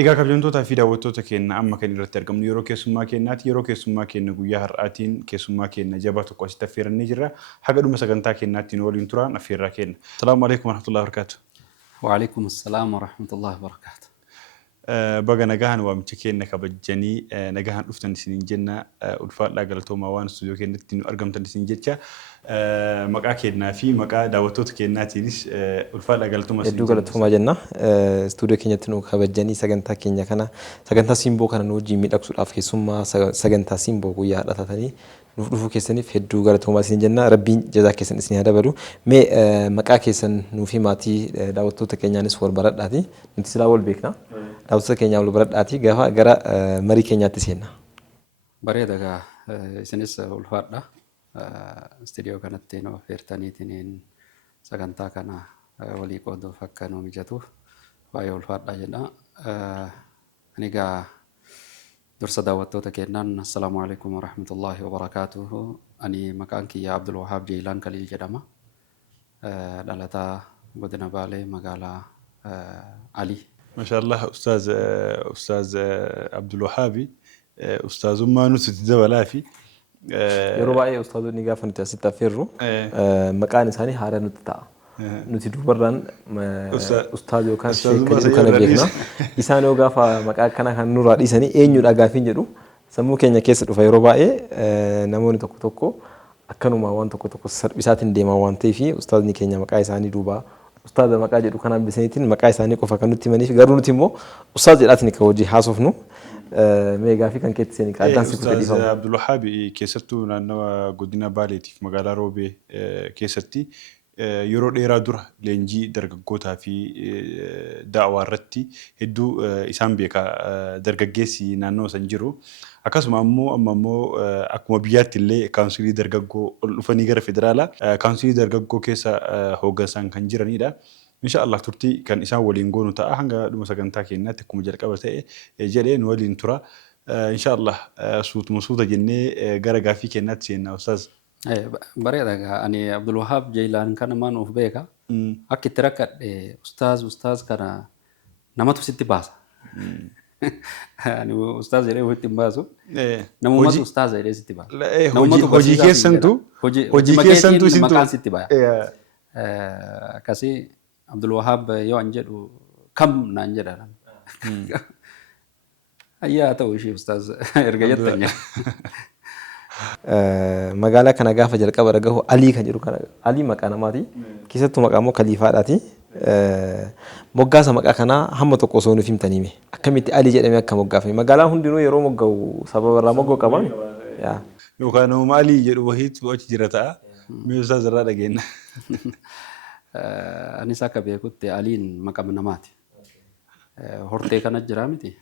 Egaa kabajamtootaa fi daawwattoota keenya amma kan irratti argamnu yeroo keessummaa keenyaati. Yeroo keessummaa keenya guyyaa har'aatiin keessummaa keenya jabaa tokko asitti affeerannee jirra. Haga dhuma sagantaa keenyaatti nu waliin turaan affeerraa keenya. Salaamu alaikum warahmatullahi wabarakatuh. وعليكم السلام ورحمة الله وبركاته. Baga nagahan waamicha keenya kabajanii nagahan dhuftan isiniin jenna ulfaadhaa galatoomaa waan istuudiyoo keenyatti nu argamtan isiniin jecha maqaa keenyaa fi maqaa daawwattoota keenyaatiinis ulfaadhaa galatoomaa hedduu galatoomaa jenna istuudiyoo keenyatti nu kabajanii sagantaa keenya kana sagantaa simboo kana nu wajjin miidhagsuudhaaf keessummaa sagantaa simboo guyyaa hadhatatanii nuuf dhufuu keessaniif hedduu galatoomaa isin jenna rabbiin jazaa keessan isin haa dabalu mee maqaa keessan nuuf himaatii daawwattoota keenyaanis wal baradhaati nuti silaa wal beekna daawwattoota keenyaa wal baradhaati gaafa gara marii keenyaatti seenna. Bareeda isinis ulfaadha istuudiyoo kanatti nu affeertaniitiin sagantaa kana walii qooduuf akka nu mijatuuf baay'ee ulfaadha jedha. Ani gaa dursa daawwattoota keenyaan assalaamu alaikum warahmatullahi wabarakatuhu. Ani maqaan kiyya Abdul Wahaab Jeelaan Kaliil jedhama. Dhalataa godina Baalee magaalaa Ali. ما شاء الله أستاذ عبد الوهاب أستاذ ما نسيت ولا في يروى أستاذ نجاف أنت ستافيرو مكان ثاني هذا نتاع نتيجة بران أستاذ وكان كان بيجنا إنسان وقف مكان كان نور إنساني ينور أقافين جدو سمو كينيا كيس رفاي روباي نموني توكو أكنو ما وان توكو بساتين دي ما وان تيفي أستاذ نكينيا مكان ثاني دوبا أستاذ مكان جدو كان بسنتين مكان ثاني كوفا كانوا تيمانيش قارون تيمو أستاذ جلاتني كوجي حاسوفنو ميجا في كان كيتسيني كأدان أستاذ عبد الوهاب كيستو نانوا قدنا باليتي في مقالة روبي كيستي يورو ديرا دور لينجي درجوتها في دعوة رتي هدو إسام بيكا درججيسي نانو سنجرو أكاسم أمو أكما بيات اللي كونسولي درججو الفني غير فدرالا كونسولي درججو كيسا هوجا سان كنجراني دا إن شاء الله ترتي كان إسام ولينجونو تا هنگا دو مسكنتاكي ناتكم جرك أبرتاي جرين ولين ترى إن شاء الله صوت مسوطة جنة غير غافي كنات سينا أستاذ bareeda ani Abdul Wahab Jeelaan kana maan of beeka akka itti rakkadhe ustaaz kana namatu sitti baasa ani ustaaz jedhee ofitti hin baasu namumatu ustaaz jedhee sitti baasa hojii keessantu maqaan sitti baaya akkasii Abdul Wahab yoo an jedhu kam naan jedha ayyaa ta'u ishee ustaaz erga jettanya magaalaa kana gaafa jalqaba ragahu Ali kan jedhu kana Ali maqaa namaati keessattuu maqaa immoo kaliifaadhaati moggaasa maqaa kana hamma tokko osoo nuuf himtaniime akkamitti Ali jedhamee akka moggaafame magaalaa hundinuu yeroo moggaa'u sababa irraa moggoo qaban yookaan nama Ali jedhu wahiitu achi jira ta'a mi'osaa irraa dhageenya. Anis akka beekutti Aliin maqaa namaati hortee kana jira miti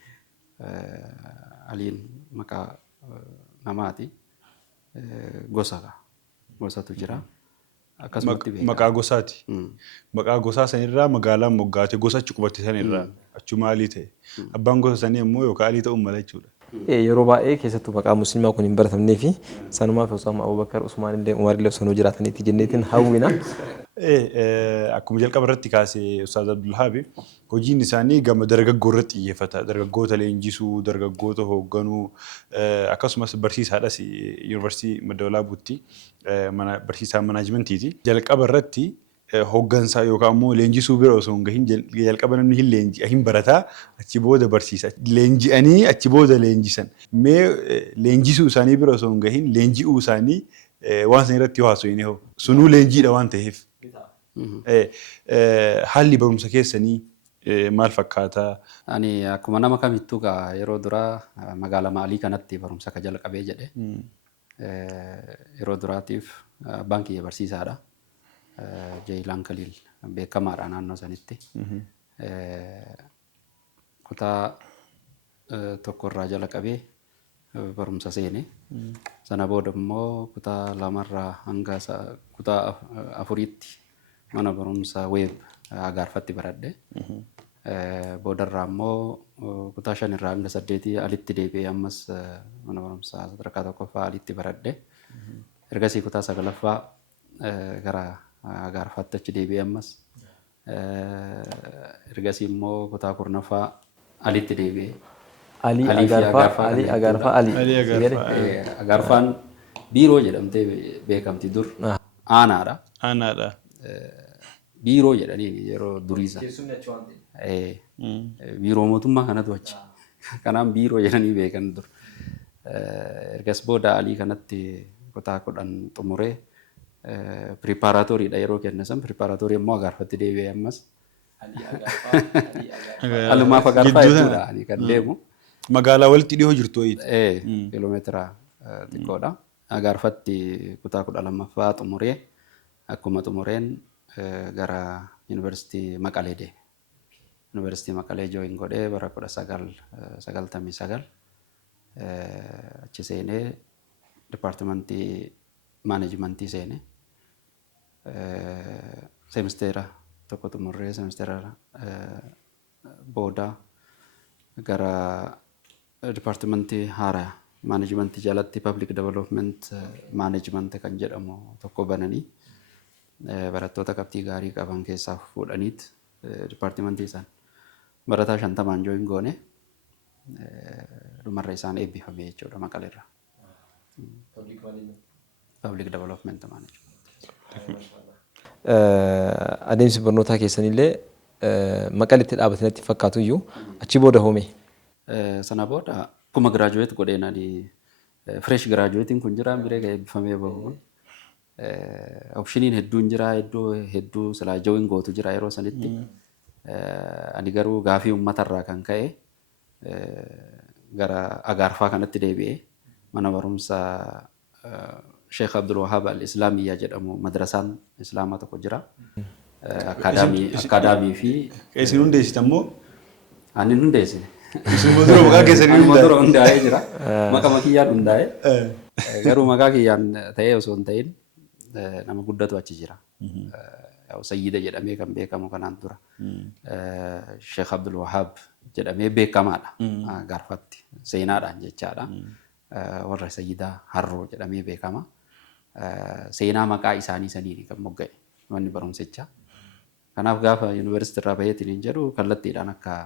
Aliin maqaa namaati. Gosatu jira akkasumatti beekama maqaa gosaati maqaa gosaa sanirraa magaalaan moggaate gosa achi qubate sanirraa achuma alii ta'e abbaan gosa sanii immoo yookaan alii ta'uu mala jechuudha. Yeroo baay'ee keessattuu maqaa musliimaa kun hin baratamnee fi sanumaaf Usaama Abubakar Usmaan illee Umar illee osoo jiraataniitti jenneetiin hawwina. Akkuma jalqaba irratti kaasee Ustaaz Abdul Wahab hojiin isaanii gama dargaggoo irratti xiyyeeffata. Dargaggoota leenjisuu, dargaggoota hoogganuu akkasumas barsiisaadhas yuunivarsiitii Madda Buutti barsiisaa manaajimentiiti. Jalqaba irratti hooggansaa yookaan immoo leenjisuu bira osoo hin gahin jalqaba namni hin leenji'a hin barataa achi booda barsiisa. Leenji'anii achi booda leenjisan. Mee leenjisuu isaanii bira osoo hin gahin leenji'uu isaanii waan san irratti yoo haasofne hoo sunuu leenjiidha waan ta'eef. Haalli barumsa keessanii maal fakkaata? Ani akkuma nama kamittuu yeroo duraa magaalaa Maalii kanatti barumsa ka jalqabee jedhe yeroo duraatiif baankii barsiisaadha. Jeelaan Kaliil beekamaadha naannoo sanitti. Kutaa tokkorraa jalqabee barumsa seene. Sana booda immoo kutaa lamarraa hanga kutaa afuriitti mana barumsa weeb agaarfatti baradhe. Boodarraa immoo kutaa shanirraa hanga saddeetii alitti deebi'ee ammas mana barumsa sadarkaa tokkoffaa alitti baradhe. Ergasii kutaa sagalaffaa gara agaarfaatti achi deebi'ee ammas Ergasii immoo kutaa kurnaffaa alitti deebi'ee. Ali Agarfaa Ali. Agarfaan biiroo jedhamtee beekamti dur. Aanaadha. Aanaadha. Biiroo jedhanii yeroo duriisa. Biiroo mootummaa kanatu achi. Kanaan biiroo jedhanii beekan dur. Ergas booda alii kanatti kutaa 10 xumuree preparatoriidha yeroo kennasan preparaatorii immoo Agarfatti deebi'ee ammas. Alumaaf Agarfaa jechuudha kan deemu. Magaalaa walitti dhiyoo jirtu wayiiti. Kiiloomeetira xiqqoodha. Agarfatti kutaa 12ffaa xumuree akkuma xumureen gara Yuunivarsiitii Maqalee deeme. Yuunivarsiitii Maqalee jooyin godhee bara 1999 achi seenee dipaartimentii maaneejmentii seenee seemisteera tokko xumurree seemisteera booda gara dipaartimentii haaraa maaneejmentii jalatti public development management kan jedhamu tokko bananii barattoota qabxii gaarii qaban keessaa fuudhaniit dipaartimentii isaan barataa 50 jooyin goone dhumarra isaan eebbifame jechuudha Maqaleerra. Public development management. Adeemsi barnootaa keessanillee Maqaleetti dhaabatanitti fakkaatu iyyuu achi booda hoome. Sana booda akkuma giraajuweet godheen ani fresh giraajuweetiin kun jira biree eebbifamee bahuun opshiniin hedduun jira hedduu silaa jooyin gootu jira yeroo sanitti ani garuu gaafii uummatarraa kan ka'e gara Agarfaa kanatti deebi'ee mana barumsaa Sheekh Abdul Wahab al-Islaamiyyaa jedhamu madrasaan islaamaa tokko jira. Akaadaamii fi isin hundeessitan moo? Ani hundeessine. Isin dura maqaa keessanii hundaa'ee jira. Maqaa kiyyaan hundaa'ee garuu maqaa kiyyaan ta'ee osoo hin ta'in nama guddatu achi jira. Sayyida jedhamee kan beekamu kanaan dura. Sheekh Abdul Wahab jedhamee beekamaadha. Agarfatti seenaadhaan jechaadha. Warra sayyidaa harroo jedhamee beekama. Seenaa maqaa isaanii saniini kan mogga'e manni barumsichaa. Kanaaf gaafa yuunivarsiitii irraa baheetiin hin jedhu kallattiidhaan akka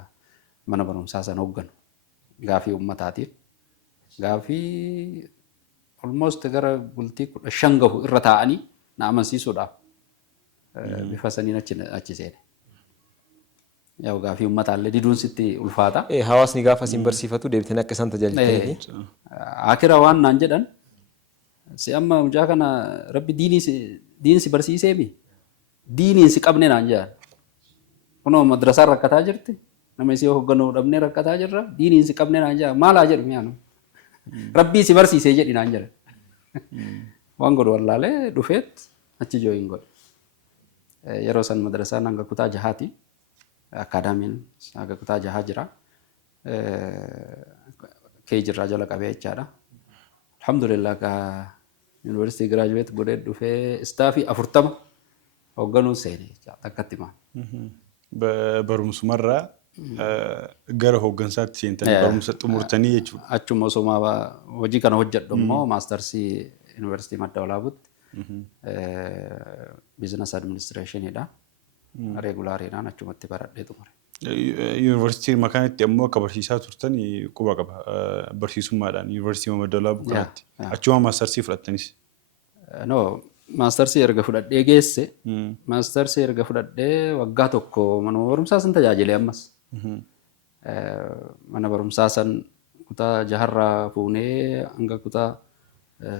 mana barumsaa sana hoogganu gaafii uummataatiif. Gaafii almost gara bultii 15 gahu irra taa'anii na amansiisuudhaaf bifa saniin achi seene. Yaa gaafii uummataallee diduun sitti ulfaata. Hawaasni gaafa siin barsiifatu deebitanii akka isaan tajaajiltaniifi. Akira waan naan jedhan si amma mucaa kana rabbi diinii si barsiiseemi. Diiniin si qabne naan jedhan. Kunoo madrasaan rakkataa jirti. Nama isii hoogganuu dhabnee rakkataa jirra. Diiniin si qabne naan jedhan. Maalaa jedhu mi'aanu. Rabbii si barsiisee jedhi naan jedhan. Waan godhu wallaalee dhufeet achi jooyin godhe. Yeroo san madrasaan hanga kutaa 6ti. Akaadaamiin hanga kutaa 6 jira. Keejirraa jala qabee jechaadha. Alhamdulillah ka yuunivarsiitii giraajuweet godhee dhufee istaafii 40 hoogganuu seene akkatti maan. Barumsumarraa gara hooggansaatti seentanii barumsa xumurtanii jechuudha. Achuma osoo hojii kana hojjedhu immoo maastarsii yuunivarsiitii Madda Walaabutti biizines adiministireeshiniidha. Reegulaariidhaan achumatti baradhee xumure. Yuunivarsiitii makaanitti ammoo akka barsiisaa turtan quba qaba. Barsiisummaadhaan yuunivarsiitii Madda Walaabuu kanatti. Achuma maastarsii fudhattanis. Maastarsii erga fudhadhee geesse. Maastarsii erga fudhadhee waggaa tokko mana barumsaa san tajaajile ammas. Mana barumsaa san kutaa 6 fuunee hanga kutaa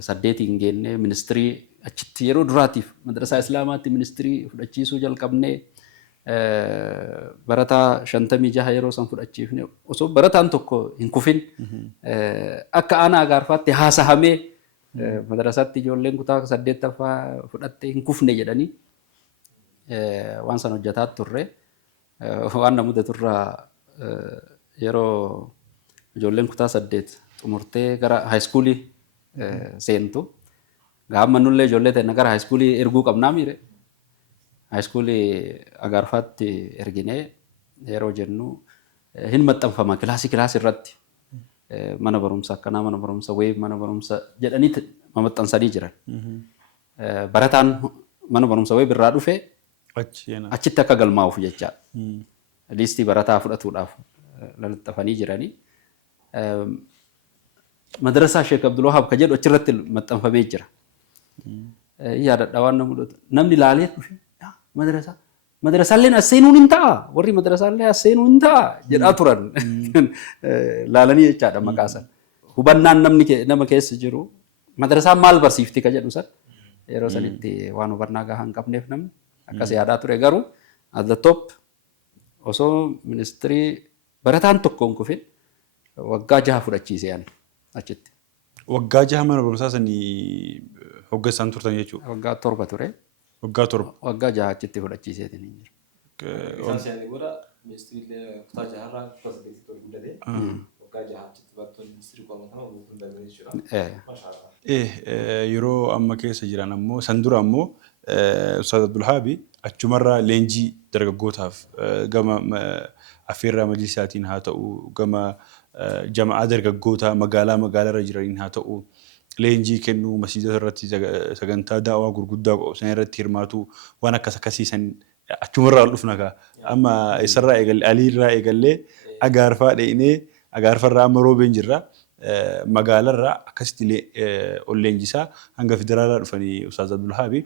8 geennee ministirii achitti yeroo duraatiif madrasaa islaamaatti ministirii fudhachiisuu jalqabnee barataa 56 yeroo san fudhachiifne osoo barataan tokko hin kufin akka aanaa Agarfaatti haasahamee madrasaatti ijoolleen kutaa 8ffaa fudhattee hin kufne jedhanii waan san hojjetaa turre waan namuda turraa yeroo ijoolleen kutaa 8 xumurtee gara haayiskuulii seentu gaamma nullee ijoollee ta'e gara haayiskuulii erguu qabnaa miire haayiskuulii Agarfaatti erginee yeroo jennu hin maxxanfama kilaasii irratti mana barumsa akkanaa mana barumsa wayii mana barumsa jedhanii maxxansanii jiran. Barataan mana barumsa wayii birraa dhufe achitti akka galmaa'uuf jecha liistii barataa fudhatuudhaaf lallaxafanii jiranii madrasaa Sheek Abdul Wahaab ka jedhu achirratti maxxanfamee jira. Yaadadha waan nama mudatu namni laalee dhufe madrasaalleen as seenuun hin ta'a warri madrasaallee as seenuun hin ta'a jedhaa turan laalanii jechaadha maqaa sana. Hubannaan nama keessa jiru madrasaan maal barsiifti ka jedhu san yeroo sanitti waan hubannaa gahaa hin qabneef namni akkas yaadaa ture garuu at the top osoo ministirii barataan tokkoon kufin waggaa 6 fudhachiise ani achitti. Waggaa 6 mana barumsaa sanii hoggansaan turtan jechuudha. Waggaa 7 ture. Waggaa 7. Waggaa 6 achitti fudhachiiseetiin hin jiru. Isaan seeni godha ministirii kutaa 6 irraa kutaa 8 tti guddatee waggaa 6 achitti barattoonni ministirii qormaatama hundee jechuudha. Yeroo amma keessa jiran ammoo san dura ammoo Ustaaz Abdul Wahaabi achumarraa leenjii dargaggootaaf gama affeerraa majlisaatiin haa ta'u gama jama'aa dargaggoota magaalarra jiraniin haa ta'u leenjii kennuu masjiida irratti sagantaa daawaa gurguddaa qopheessan irratti hirmaatu waan akkas akkasiisan achumarraa dhufna kaa amma isarraa eegalle aliirraa eegallee agaarfaa dheeyinee agaarfarraa amma roobeen jirra magaalarraa akkasitti ol leenjisaa hanga federaalaa dhufanii Ustaaz Abdul Wahaabi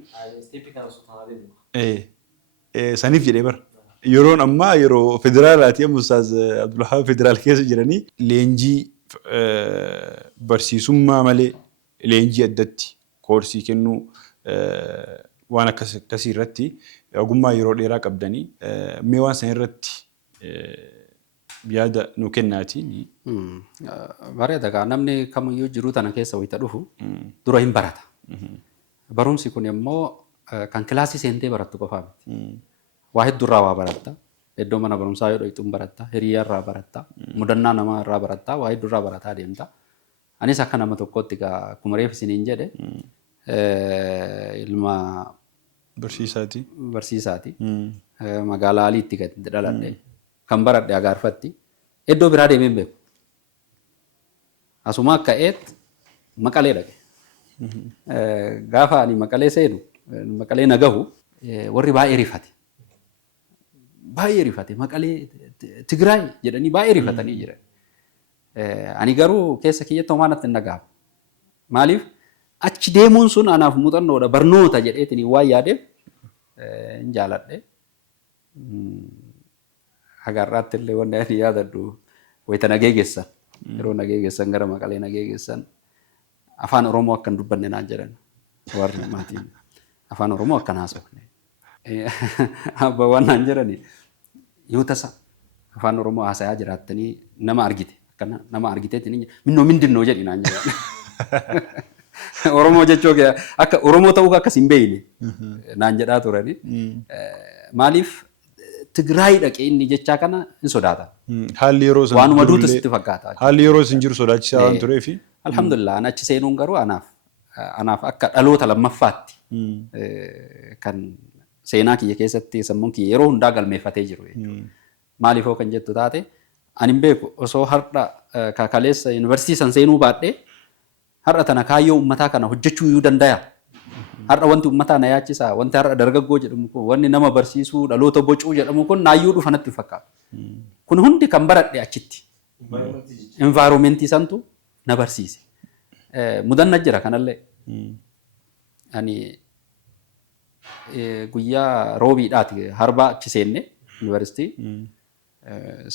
saniif jedhee bara. Yeroon ammaa yeroo federaalaati amma Ustaaz Abdul Wahaabi federaal keessa jiranii leenjii barsiisummaa malee leenjii addatti koorsii kennuu waan akkasii irratti ogummaa yeroo dheeraa qabdanii mee waan san irratti yaada nu kennaatiin. Bareeda gaa namni kamiyyuu jiruu tana keessa wayita dhufu dura hin barata. Barumsi kun immoo kan kilaasii seentee barattu qofaa miti. Waa hedduurraa waa baratta. Iddoo mana barumsaa yoo dhaqxuun baratta. Hiriyaarraa baratta. Mudannaa namaarraa baratta. Waa hedduurraa barataa deemta. Anis akka nama tokkotti akkuma reef isiniin jedhe ilma barsiisaati. Magaalaa Aliitti gadi dhaladhe. Kan baradhe agaarfatti. Iddoo biraa deemee hin beeku. Asuma akka Maqalee dhaqe. Gaafa ani Maqalee seenu Maqalee nagahu warri baay'ee rifate. Baay'ee rifate Maqalee Tigraay jedhanii baay'ee rifatanii jiran. Ani garuu keessa kiyyatti homaa natti hin dhaga'amu. Maaliif achi deemuun sun anaaf muuxannoodha barnoota jedheetiin waan yaadeef hin jaaladhe. Agarraatti illee wanni ani yaadadhu wayita nageessan yeroo nageessan gara Maqalee nageessan afaan Oromoo akka hin dubbanne naan jedhan warri maatiin afaan Oromoo akka haasofne. Abba waan naan jedhani yoo tasa afaan Oromoo haasayaa jiraattanii nama argite akkana nama argiteetiin minnoo mindinnoo jedhi naan jedhan. Oromoo jechuu akka Oromoo ta'uu akkas hin beeyne naan jedhaa turani. Maaliif Tigraay dhaqee inni jechaa kana hin sodaata. Haalli yeroo san waanuma duutu sitti fakkaata. Haalli yeroo sin jiru sodaachisaa waan tureefi. Alhamdulillah an achi seenuun garuu anaaf akka dhaloota lammaffaatti kan seenaa kiyya keessatti sammuun kiyya yeroo hundaa galmeeffatee jiru jechuudha. Maaliifoo kan jettu taate ani hin beeku osoo har'a kaleessa yuunivarsiitii san seenuu baadhee har'a tana kaayyoo uummataa kana hojjechuu iyyuu danda'a. Har'a wanti uummataa na yaachisaa wanti har'a dargaggoo jedhamu kun wanni nama barsiisuu dhaloota bocuu jedhamu kun naayyuu dhufa natti fakkaata. Kun hundi kan baradhe achitti. Environmentii santu na barsiise. Mudanna jira kanallee. Ani guyyaa roobiidhaati harbaa achi seenne yuunivarsiitii.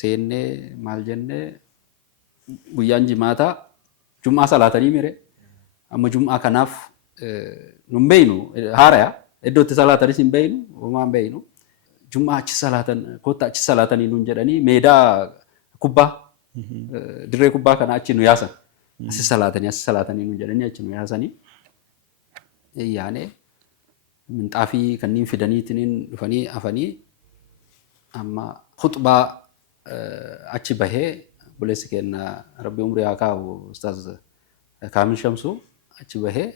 Seennee maal jennee guyyaan jimaataa jum'aa salaatanii mire amma jum'aa kanaaf nun beeynu haaraya iddootti salaatanis hin beeynu homaan beeynu jum'aa achi salaatan kotta achi salaatanii nun jedhanii meedaa kubbaa dirree kubbaa kana achi nu yaasan asi salaatanii nun jedhanii achi nu yaasanii yaane minxaafii kanniin fidaniitiin dhufanii afanii amma khutbaa achi bahee buleessi kenna rabbi umrii haa kaa'u Ustaaz Kaamil Shamsuu achi bahee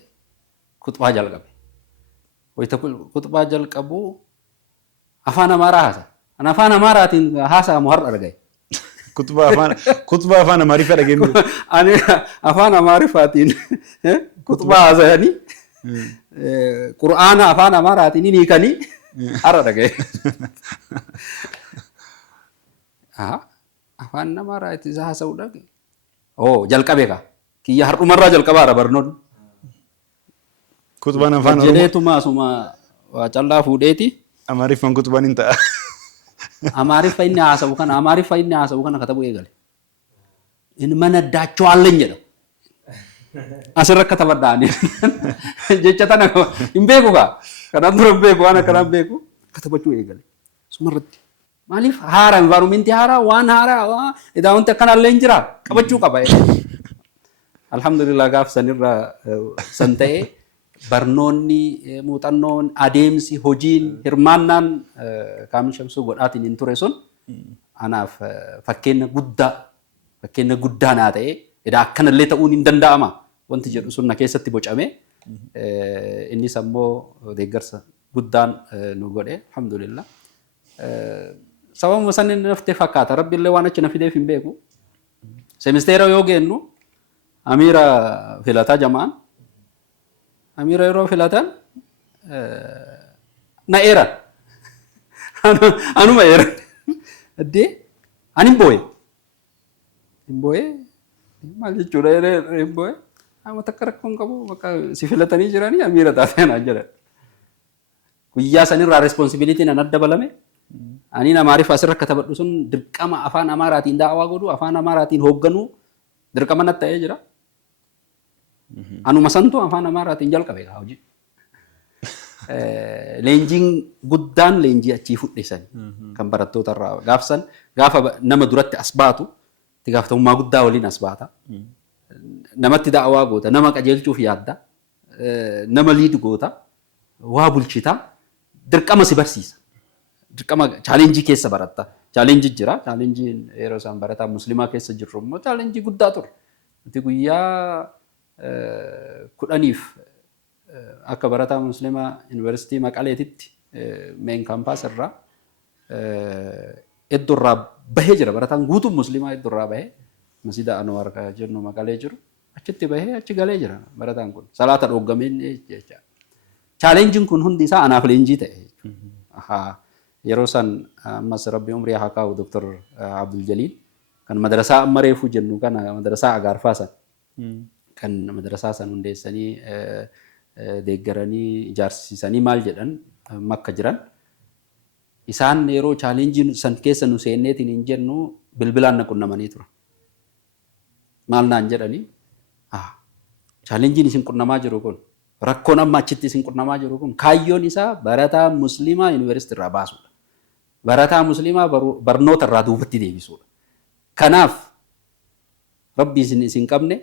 khutbaa jalqabe. Wayita khutbaa jalqabu afaan Amaaraa haasa. Ana afaan Amaaraatiin haasa'amu har'a dhagaye. Khutbaa afaan Amaariffaa dhageenyu. Ani afaan Amaariffaatiin khutbaa haasa'anii Qur'aana afaan Amaaraatiin hiikanii Hara dhaga'e. Afaan namaa itti isa haasa'uu dhaga'e. Jalqabe ka. Kiyya har'umarraa jalqabaara barnoonni. Kutubaan afaan Oromoo. Jedheetuma asuma waa callaa fuudheeti. Amaariffaan kutubaan hin ta'a. Amaariffa inni haasa'u kana katabu eegale. Inni mana daachoo haalleen jedha. Asirra akka taphadhaanii. Jecha tana hin beeku kaa. Kanaan dura hin beeku waan akkanaa hin beeku. Katabachuu eegale. Sumarratti. Maaliif haaraa environmentii haaraa waan haaraa wanti akkanaallee hin jira qabachuu qaba. Alhamdulillah gaaf sanirra san ta'ee barnoonni muuxannoon adeemsi hojiin hirmaannaan Kaamil Shamsuu godhaatiin hin ture sun anaaf fakkeenya guddaa naa ta'ee akkanallee ta'uun hin danda'ama wanti jedhu sun na keessatti bocame innis ammoo deeggarsa guddaan nu godhe alhamdulillah. Sababuma san inni naftee fakkaata rabbiillee waan achi na fideef hin beeku. Semisteera yoo geennu Amiira filataa jamaan. Amiira yeroo filatan na eeran. Anuma eeran. Addee ani hin booye. Maal jechuudha hin booye. Amma takka rakkoon qabu bakka si filatanii jiranii Amiira taatee naan jedhan. Guyyaa sanirraa responsibilitiin an adda balame. Ani Amaariif asirra akka taphadhu sun dirqama afaan Amaaraatiin daawaa godhu afaan Amaaraatiin hoogganuu dirqama natti ta'ee jira. Anuma santu afaan Amaaraatiin jalqabe hojii. Leenjiin guddaan leenjii achii fudhisan kan barattoota irraa gaafsan gaafa nama duratti as baatu itti gaafatamummaa guddaa waliin as baata. Namatti daawaa goota, nama qajeelchuuf yaadda, nama liid goota, waa bulchita, dirqama si barsiisa. Dirqama chaalenjii keessa baratta. Chaalenjii jira. Chaalenjiin yeroo isaan barataa musliimaa keessa jirru immoo chaalenjii guddaa ture. Nuti guyyaa 10 akka barataa musliimaa yuunivarsiitii Maqaleetitti meen kaampaas irraa iddoo irraa bahee jira. Barataan guutuun musliimaa iddoo irraa bahee masjida Anwaar jennu Maqalee jiru achitti bahee achi galee jira barataan kun. Salaata dhooggameen jecha. Chaalenjiin kun hundi isaa anaaf leenjii ta'e jechuudha. Yeroo san ammas rabbi umrii haa kaa'u Dr. Abdul Jaliil kan madarasaa amma reefuu jennu kana madarasaa Agaarfaa san kan madarasaa san hundeessanii deeggaranii ijaarsisanii maal jedhan makka jiran isaan yeroo chaalenjiin san keessa nu seenneetiin hin jennu bilbilaan na qunnamanii tura. Maal naan jedhanii chaalenjiin isin qunnamaa jiru kun rakkoon amma achitti isin qunnamaa jiru kun kaayyoon isaa barataa musliimaa yuunivarsiitii irraa baasuudha. Barataa musliimaa barnoota irraa duubatti deebisuudha. Kanaaf rabbi isin qabne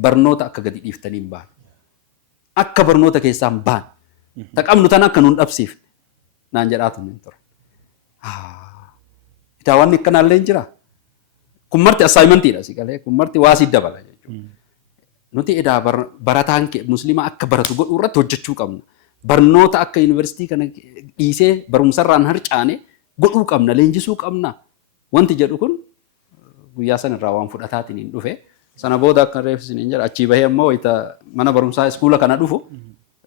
barnoota akka gadi dhiiftanii hin baane. Akka barnoota keessaa hin baane. Taqabnu tan akka nuun dhabsiifne naan jedhaatu hin ture. Kitaabonni akkanaallee hin jira. Kun marti assaayimantiidha si galee kun marti waa si dabala jechuudha. Nuti edaa barataan musliimaa akka baratu godhuu irratti hojjechuu qabna. Barnoota akka yuunivarsiitii kana dhiisee barumsarraan harcaane godhuu qabna, leenjisuu qabna. Wanti jedhu kun guyyaa sana irraa waan fudhataatiin hin dhufe. Sana booda akka reefsisin hin jedha achii bahee ammoo wayita mana barumsaa iskuula kana dhufu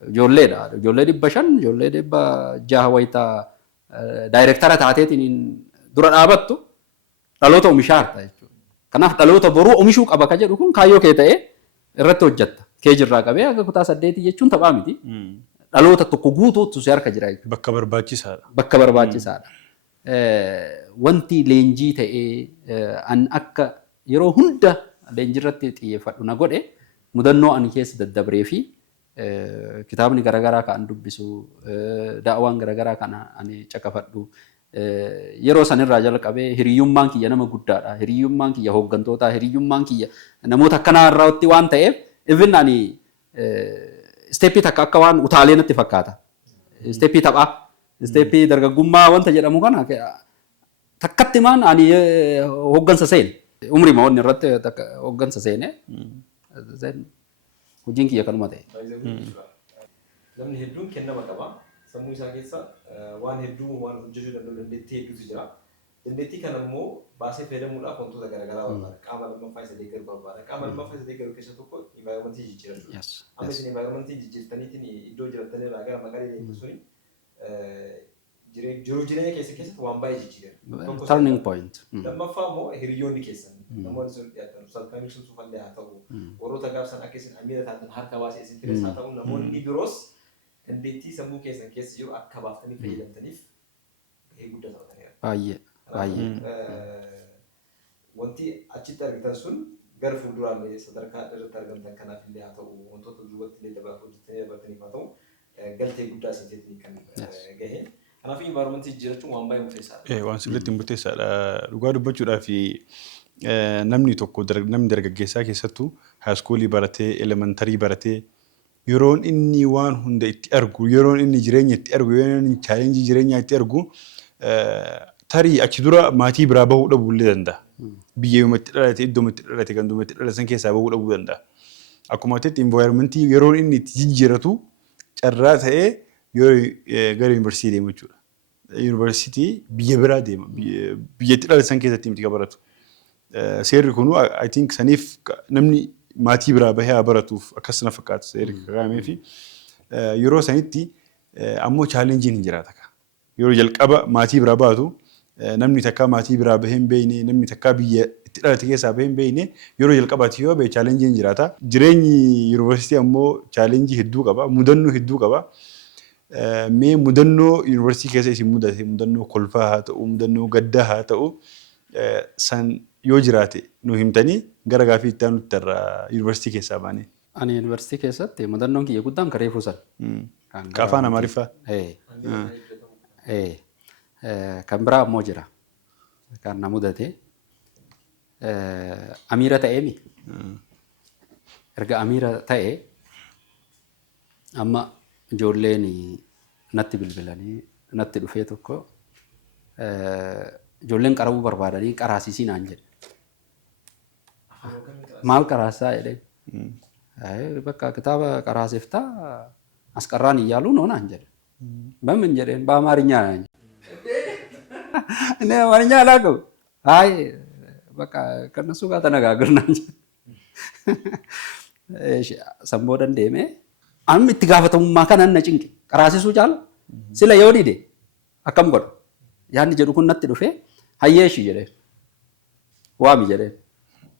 ijoolleedha. Ijoollee 500, ijoollee 600 wayita daayireektara taateetiin dura dhaabattu dhaloota oomishaarta jechuudha. Kanaaf dhaloota boruu oomishuu qaba ka jedhu kun kaayyoo kee ta'ee irratti hojjetta. Kee jirraa qabee akka kutaa 8 jechuun taphaa miti. Dhaloota tokko guutuutu si harka jira jechuudha. Bakka barbaachisaadha. Bakka barbaachisaadha. Wanti leenjii ta'ee an akka yeroo hunda leenjii irratti xiyyeeffadhu na godhe mudannoo ani keessa daddabree fi kitaabni garaagaraa kan dubbisu daawwaan garaagaraa kan ani caqafadhu yeroo sanirraa jalqabee hiriyyummaan kiyya nama guddaadha. Hiriyyummaan kiyya hooggantootaa, hiriyyummaan kiyya namoota akkanaa irratti waan ta'eef even ani isteeppii takka akka waan utaalee natti fakkaata. Isteeppii taphaa, isteeppii dargaggummaa wanta jedhamu kana takkatti maan ani hooggansa seene. Umrii ma wanni irratti hooggansa seene. Hojiin kiyya kanuma ta'e. Namni hedduun kennama qaba. Sammuu isaa keessa waan hedduu waan hojjechuu danda'u dandeettii hedduutu jira. Dandeettii kana immoo baasee fayyadamuudhaaf wantoota garaagaraa barbaada. Qaama lammaffaa isa deeggaru barbaada. Qaama lammaffaa isa deeggaru keessa tokko environmentii jijjiirachuu. Amma isin environmentii jijjiirtaniitiin iddoo jiraattan irraa gara Maqalee deemtu suni jiruu jireenya keessatti waan baay'ee jijjiiran. Turning point. Lammaffaa immoo hiriyoonni keessan namoonni sun dhiyaatan Ustaaz Kaamil sun fallee haa ta'u warroota gaafsan akka isin amiira taatan harka baasee isin tires haa ta'u namoonni biroos dandeettii sammuu keessan keessa jiru akka baaftanii fayyadamtaniif gahee guddaa taphataniiru. Baay'ee. Wanti achitti argitan sun gara fuulduraalee sadarkaa irratti argamtan kanaaf illee haa ta'u wantoota duubatti illee dabartaniif haa ta'u galtee guddaa isin kan gahee. Kanaaf environmentii jirachuun waan baay'ee murteessaadha. Waan sirriitti murteessaadha. Dhugaa dubbachuudhaaf namni tokko namni dargaggeessaa keessattuu haayiskuulii baratee elementarii baratee yeroon inni waan hunda itti argu yeroon inni jireenya itti argu yeroon inni chaalenjii jireenyaa itti argu tarii achi dura maatii biraa bahuu dhabuu illee danda'a. Biyya itti dhalate iddoo itti dhalate kan itti dhalatan keessaa bahuu dhabuu danda'a. Akkuma ta'etti environmentii yeroon inni itti jijjiiratu carraa ta'ee yoo gara yuunivarsiitii deemu jechuudha. Yuunivarsiitii biyya biraa deema. Biyya itti dhalatan keessatti miti kan baratu. Seerri kun I think saniif namni maatii biraa bahee haa baratuuf akkasuma fakkaata seerri kaa'amee fi yeroo sanitti ammoo chaalenjiin hin jiraata. Yeroo jalqaba maatii biraa baatu namni takka maatii biraa bahee hin beekne namni takka biyya itti dhalate keessaa bahee hin beekne yeroo jalqabaati yoo bahe chaalenjiin jiraata. Jireenyi yuunivarsiitii ammoo chaalenjii hedduu qaba. Mudannoo hedduu qaba. Mee mudannoo yuunivarsiitii keessa isin mudate mudannoo kolfaa haa ta'u mudannoo gaddaa haa ta'u san yoo jiraate nu himtanii gara gaaffii itti aanutti irraa yuunivarsiitii keessaa baane. Ani yuunivarsiitii keessatti mudannoon kiyya guddaan karee fuusan. Ka afaan Amaariffaa. Kan biraa ammoo jira. Kan na mudate amiira ta'eemi. Erga amiira ta'ee amma ijoolleen natti bilbilanii natti dhufee tokko ijoolleen qarabuu barbaadanii qaraasisii naan jedhe. Maal qaraasaa jedhee bakka kitaaba qaraasiftaa asqarraan iyyaaluu noo naan jedhe. Bamin jedheen በአማርኛ naan እኔ አማርኛ አላውቅም። አይ በቃ ከነሱ ጋር ተነጋግር naan jedhe. Samboo dandeemee amma itti gaafatamummaa kanaan na cinqe qaraasisuu caala sila yoo dide akkam godha yaadni jedhu kun natti dhufee hayyeeshi jedhee waami jedhee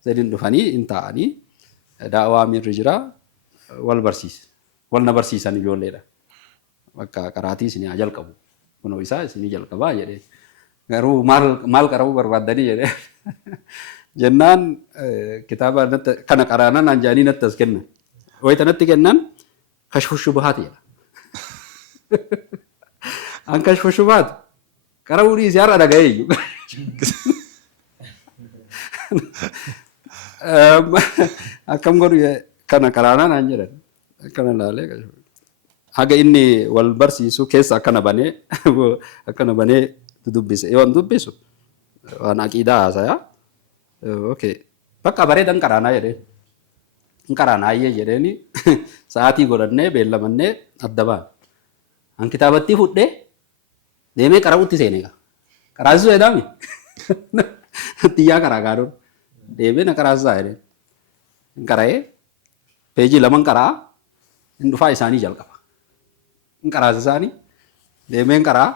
sadin dhufanii hin taa'anii daawaa mirri jira wal na barsiisan ijoolleedha bakka qaraatii isin haa jalqabu kunoo isaa isin jalqabaa jedhee garuu maal qarabuu barbaaddanii jedhee jennaan kitaaba kana qaraanan anjaanii natti as kennan wayita natti kennan kashfu shubuhaat jedha. An kashfu shubuhaat qara'uu dhiisee har'a dhaga'ee iyyuu. Akkam godhu kana qaraanaa naan jedhan akkana ilaalee haga inni wal barsiisu keessa akkana banee dubbise yoo hin dubbisu waan aqiidaa haasayaa okay bakka bareedan qaraanaa jedheen. Qaraanaayyee jedheeni sa'aatii godhannee beellamannee adda baane. An kitaabatti fudhee deemee qara'uutti seenee qaraasisuu jedhami. Xiyyaa qaraa gaaduun deemee na qaraasisaa jedheen. Qara'ee peejii laman qaraa hin dhufaa isaanii jalqaba. Qaraasisaanii deemeen qaraa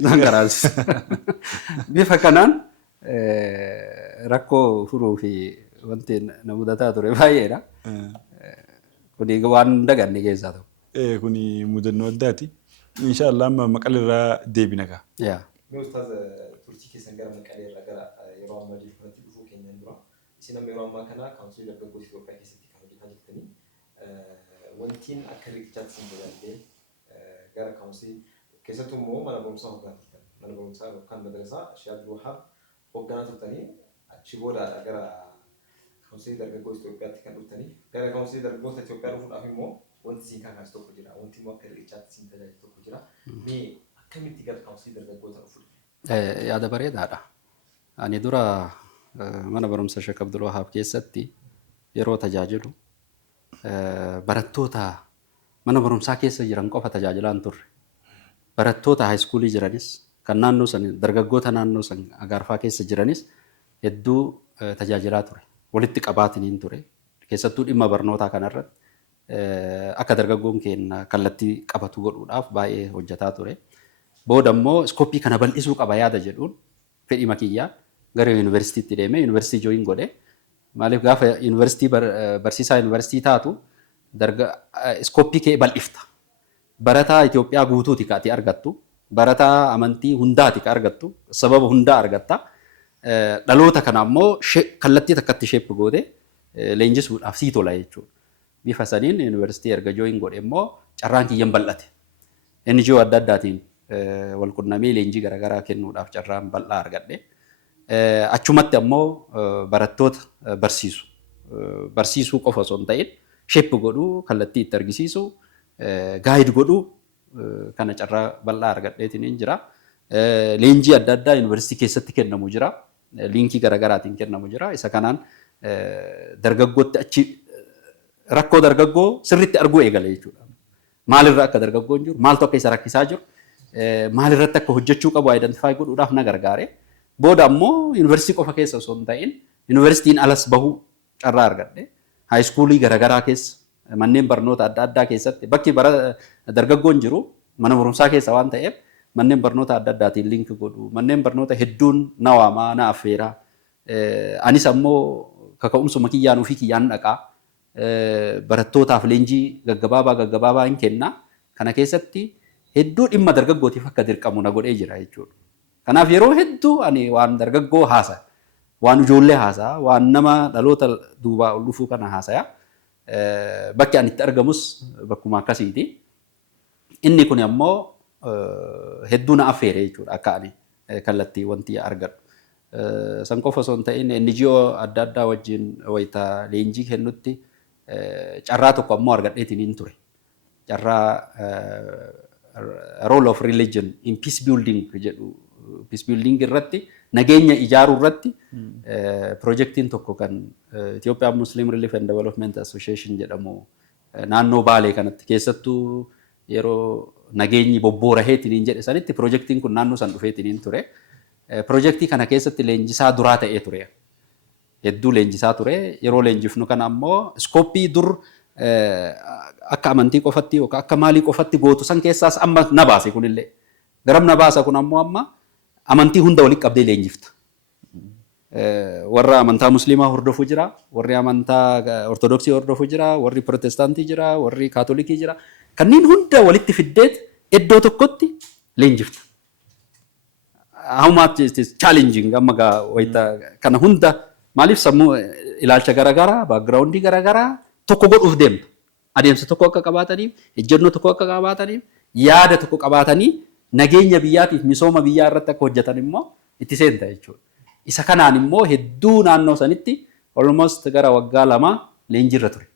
isaan qaraasisa. Bifa kanaan rakkoo furuu fi wanti na mudataa ture baay'eedha. Kuni waan daganne keessaa ta'u. Kuni mudannoo addaati. Inshaallah amma Maqaleerraa deebina kaa. Mee Ustaaz turtii keessan gara Maqaleerraa gara yeroo ammaa jirutti dhufuu keenyaan dura isin amma yeroo ammaa kana kaawunsilii dargaggoota Itoophiyaa keessatti kan hojjetaa jirtanii wantiin akka riqichaatti isin tajaajillee gara kaawunsilii keessattuu immoo mana barumsaa hogganaa turtan. Mana barumsaa yookaan madrasaa Sheekh Abdul Wahaab hogganaa turtanii achi booda gara kaawunsilii dargaggoota Itoophiyaatti kan dhuftanii gara kaawunsilii dargaggoota Itoophiyaa dhufuudhaaf immoo wanti isin kakaasu tokko jira. Wanti immoo akka riqichaatti isin tajaajilu tokko jira. Mee akkamitti gara kaawunsilii dargaggoota dhufu? Yaada bareedaadha. Ani dura mana barumsa Sheekh Abdul Wahaab keessatti yeroo tajaajilu barattoota mana barumsaa keessa jiran qofa tajaajilaan turre. Barattoota haayiskuulii jiranis kan naannoo san dargaggoota naannoo san Agaarfaa keessa jiranis hedduu tajaajilaa ture. Walitti qabaatiniin ture. Keessattuu dhimma barnootaa kanarratti akka dargaggoon keenya kallattii qabatu godhuudhaaf baay'ee hojjetaa ture. Booda immoo iskooppii kana bal'isuu qaba yaada jedhuun fedhii makiyyaa gara yuunivarsiitiitti deemee yuunivarsiitii jooyin godhe. Maaliif gaafa yuunivarsiitii barsiisaa yuunivarsiitii taatu iskooppii kee bal'ifta. Barataa Itoophiyaa guutuuti kaati argattu. Barataa amantii hundaati ka argattu. Sababa hundaa argatta. Dhaloota kana immoo kallattii takkatti sheeppi gootee leenjisuudhaaf sii tola jechuudha. Bifa saniin yuunivarsiitii erga jooyin godhe immoo carraan kiyyan bal'ate. NGO adda addaatiin wal qunnamee leenjii garaagaraa kennuudhaaf carraan bal'aa argadhe. Achumatti ammoo barattoota barsiisu. Barsiisuu qofa osoo hin ta'in sheeppi godhuu, kallattii itti argisiisu, gaayid godhuu kana carraa bal'aa argadheetiin jira. Leenjii adda addaa yuunivarsiitii keessatti kennamu jira. Liinkii garaagaraatiin kennamu jira. Isa kanaan dargaggootti achi rakkoo dargaggoo sirriitti arguu eegale jechuudha. Maalirra akka dargaggoon jiru, maaltu akka isa rakkisaa jiru, maalirratti akka hojjechuu qabu identify godhuudhaaf na gargaare. Booda ammoo yuunivarsiitii qofa keessa osoo hin ta'in yuunivarsiitiin alas bahuu carraa argadhe. Haayiskuulii garaagaraa keessa manneen barnoota adda addaa keessatti bakki dargaggoon jiru mana barumsaa keessa waan ta'eef manneen barnoota adda addaatiin liinki godhu. Manneen barnoota hedduun na waamaa na affeera. Anis ammoo kaka'umsuma kiyyaan ofii kiyyaan dhaqaa. Barattootaaf leenjii gaggabaabaa hin kenna. Kana keessatti hedduu dhimma dargaggootiif akka dirqamu na godhee jira jechuudha. Kanaaf yeroo hedduu ani waan dargaggoo haasa'aa, waan ijoollee haasa'aa, waan nama dhaloota duubaa ol dhufuu kana haasa'aa. Bakki ani itti argamus bakkuma akkasiiti. Inni kun ammoo hedduu na affeere jechuudha akka ani kallattii wanti argadhu. San qofa osoo hin ta'in NGO adda addaa wajjin wayita leenjii kennutti carraa tokko ammoo argadheetiin hin ture. Carraa role of religion in peace building jedhu. Peace building irratti nageenya ijaaruu irratti projektiin tokko kan Ethiopian Muslim Relief and Development Association jedhamu naannoo Baalee kanatti keessattuu yeroo nageenyi bobbooraheetiin hin jedhe sanitti projektiin kun naannoo san dhufeetiin hin ture. Projektii kana keessatti leenjisaa duraa ta'ee ture. Hedduu leenjisaa ture. Yeroo leenjifnu kana ammoo iskooppii dur akka amantii qofatti yookaan akka maalii qofatti gootu san keessaas amma na baase kunillee. Garam na baasa kun ammoo amma amantii hunda walitti qabdee leenjifta. Warra amantaa musliimaa hordofuu jira, warri amantaa ortodoksii hordofuu jira, warri protestaantii jira, warri kaatolikii jira. Kanneen hunda walitti fiddeet iddoo tokkotti leenjifta. How much is this challenging amma wayita kana hunda maaliif sammuu ilaalcha garaagaraa, backgroundii garaagaraa tokko godhuuf deemta. Adeemsa tokko akka qabaataniif, ejjennoo tokko akka qabaataniif, yaada tokko qabaatanii nageenya biyyaatiif misooma biyyaa irratti akka hojjetan immoo itti seenta jechuudha. Isa kanaan immoo hedduu naannoo sanitti almost gara waggaa 2 leenjiirra ture.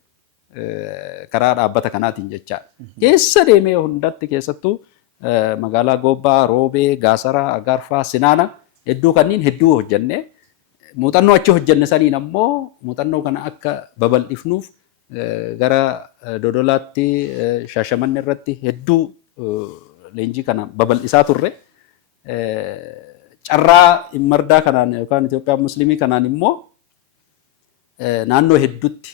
Karaa dhaabbata kanaatiin jechaadha. Keessa deemee hundatti keessattuu magaalaa Gobbaa, Roobee, Gaasaraa, Agaarfaa, Sinaana hedduu kanneen hedduu hojjenne. Muuxannoo achi hojjenne saniin ammoo muuxannoo kana akka babal'ifnuuf gara Dodolaatti, Shaashamanne irratti hedduu leenjii kana babal'isaa turre. Carraa immardaa kanaan yookaan Itoophiyaa Musliimii kanaan immoo naannoo hedduutti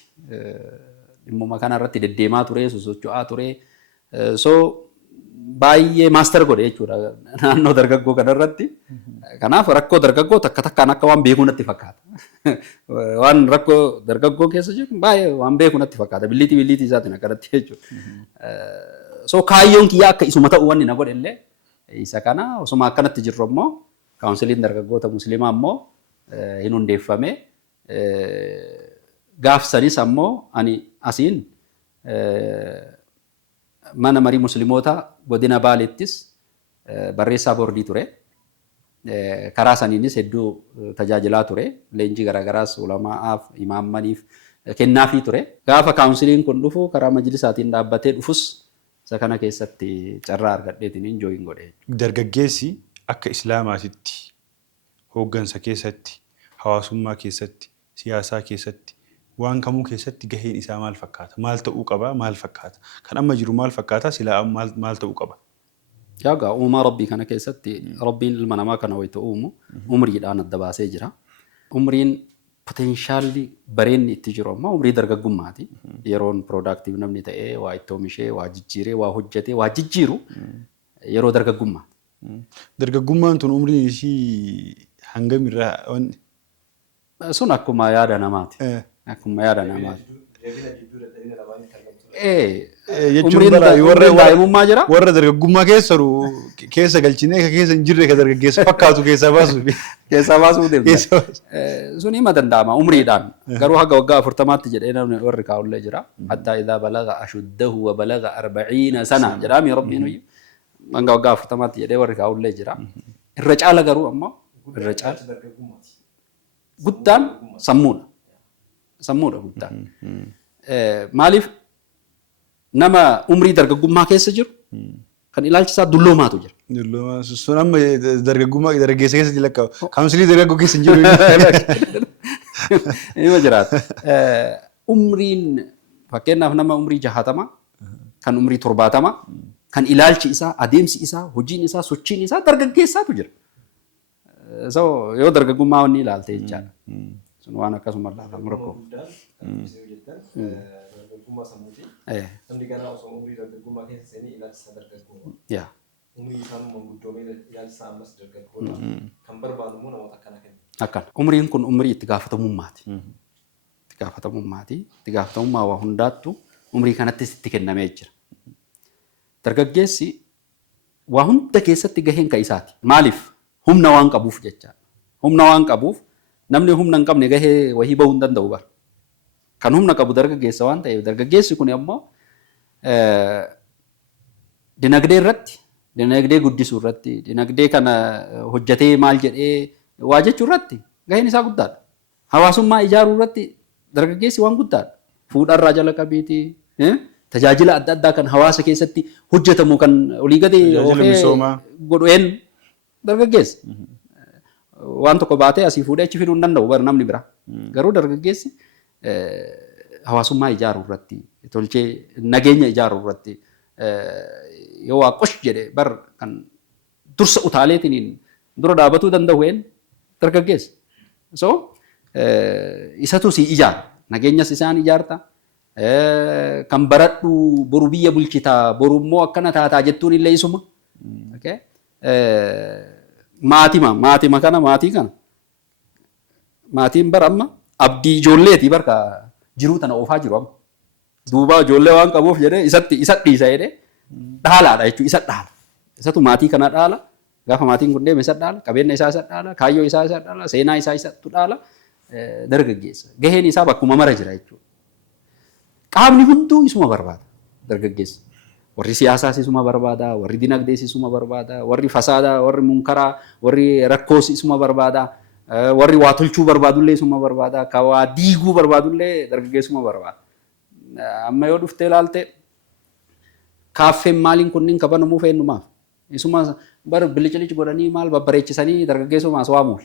dhimmuma kana irratti deddeemaa ture, sosocho'aa ture. So baay'ee maaster godhe jechuudha naannoo dargaggoo kana irratti. Kanaaf rakkoo dargaggoo takka takkaan akka waan beekuu natti fakkaata. Waan rakkoo dargaggoo keessa jiru baay'ee waan beekuu natti fakkaata. Billiitii isaatiin akkanatti jechuudha. So kaayyoon kiyyaa akka isuma ta'uu wanni na godhe illee isa kana osuma akkanatti jirru ammoo kaawunsiliin dargaggoota musliimaa ammoo hin hundeeffame. Gaafsanis ammoo ani asiin mana marii musliimoota godina Baaleettis barreessaa boordii ture. Karaa saniinis hedduu tajaajilaa ture. Leenjii garaagaraas ulamaa'aaf, imaammaniif kennaafii ture. Gaafa kaawunsiliin kun dhufu karaa majlisaatiin dhaabbatee dhufus isa kana keessatti carraa argadheetiin jooyin godhe. Dargaggeessi akka islaamaatitti hooggansa keessatti, hawaasummaa keessatti, siyaasaa keessatti waan kamuu keessatti gaheen isaa maal fakkaata? Maal ta'uu qaba? Maal fakkaata? Kan amma jiru maal fakkaata? Silaa maal ta'uu qaba? Yaagaa uumaa rabbii kana keessatti rabbiin ilma namaa kana wayita uumu umriidhaan adda baasee jira. Umriin poteenshaalli bareenni itti jiru ammoo umrii dargaggummaati. Yeroon productive namni ta'ee waa itti oomishee, waa jijjiiree, waa hojjetee, waa jijjiiru yeroo dargaggummaa. Dargaggummaan tun umriin ishii hangamirraa wanni? Sun akkuma yaada namaati. Akkuma yaada namaati. Jechuun daa'imummaa jira. Warra dargaggummaa keessa galchinee keessa hin jirre ka dargaggeessa fakkaatu keessaa baasuuf. Keessaa baasuu deemna. Sun hima danda'ama umriidhaan. Garuu haga waggaa 40tti jedhee namni warri kaa'ullee jira. Hattaa idhaa balaga ashuddahu wa balaga 40 sana jedhaami rabbiin huyyu. Hanga waggaa 40tti jedhee warri kaa'ullee jira. Irra caala garuu ammoo irra caala. Guddaan sammuudha. Sammuudha guddaan. Maaliif nama umrii dargaggummaa keessa jiru kan ilaalchi isaa dulloomaatu jira. Dulloomaa sun amma dargaggeessa keessatti lakkaa'u. Kaawunsilii dargaggoo keessa hin jiru. Nima jiraata. Umriin fakkeenyaaf nama umrii 60 kan umrii 70 kan ilaalchi isaa adeemsi isaa hojiin isaa sochiin isaa dargaggeessaatu jira. Yoo dargaggummaa wanni ilaalte jechaadha. Sun waan akkasuma laalamu rakkoo. Dargaggummaa sammuuti. Namni ganaa osoo umrii dargaggummaa keessa seenii ilaalchi isaa dargaggummaa. Umrii isaan guddoomee ilaalchi isaa ammas dargaggoodha. Kan barbaadu immoo namoota akkana kenna. Akkana. Umriin kun umrii itti gaafatamummaati. Itti gaafatamummaati. Itti gaafatamummaa waa hundaattu umrii kanattis itti kennamee jira. Dargaggeessi waa hunda keessatti gaheen ka isaati. Maaliif? Humna waan qabuuf jecha. Humna waan qabuuf namni humna hin qabne gahee wahii bahuu hin danda'u bara. Kan humna qabu dargaggeessa waan ta'eef dargaggeessi kun ammoo dinagdee irratti, dinagdee guddisuu irratti, dinagdee kana hojjetee maal jedhee waa jechuu irratti gaheen isaa guddaadha. Hawaasummaa ijaaruu irratti dargaggeessi waan guddaadha. Fuudharraa jala qabiiti. Tajaajila adda addaa kan hawaasa keessatti hojjetamu kan olii gadi godheen dargaggeessa. Waan tokko baatee asii fuudhee achi fiduu hin danda'u bara namni bira. Garuu dargaggeessi hawaasummaa ijaaruu irratti, tolchee nageenya ijaaruu irratti yoo waa qosh jedhe bar kan dursa utaaleetiin dura dhaabatuu danda'u dargaggeessa. So isatu si ijaara. Nageenyas isaan ijaarta. Kan baradhu boru biyya bulchitaa boru immoo akkana taataa jettuun illee isuma. Maatii kana maatiin bara amma abdii ijoolleeti barka jiruu tana oofaa jiru amma. Duuba ijoollee waan qabuuf jedhee isa dhiisa jedhee dhaalaadha jechuudha isa dhaala. Isatu maatii kana dhaala. Gaafa maatiin kun deeme isa dhaala. Qabeenya isaa isa dhaala. Kaayyoo isaa isa dhaala. Seenaa isaa isatu dhaala. Dargaggeessa. Gaheen isaa bakkuma mara jira jechuudha. Qaamni hunduu isuma barbaada dargaggeessa. Warri siyaasaas isuma barbaada, warri dinagdees isuma barbaada, warri fasaadaa, warri munkaraa, warri rakkoos isuma barbaada, warri waa tolchuu barbaadullee isuma barbaada, ka waa diiguu barbaadullee dargaggeessuma barbaada. Amma yoo dhuftee ilaalte kaaffeen maaliin kunniin kabanamuuf eenyumaaf? Isuma bar bilicilici godhanii maal babbareechisanii dargaggeessumaas waamuuf.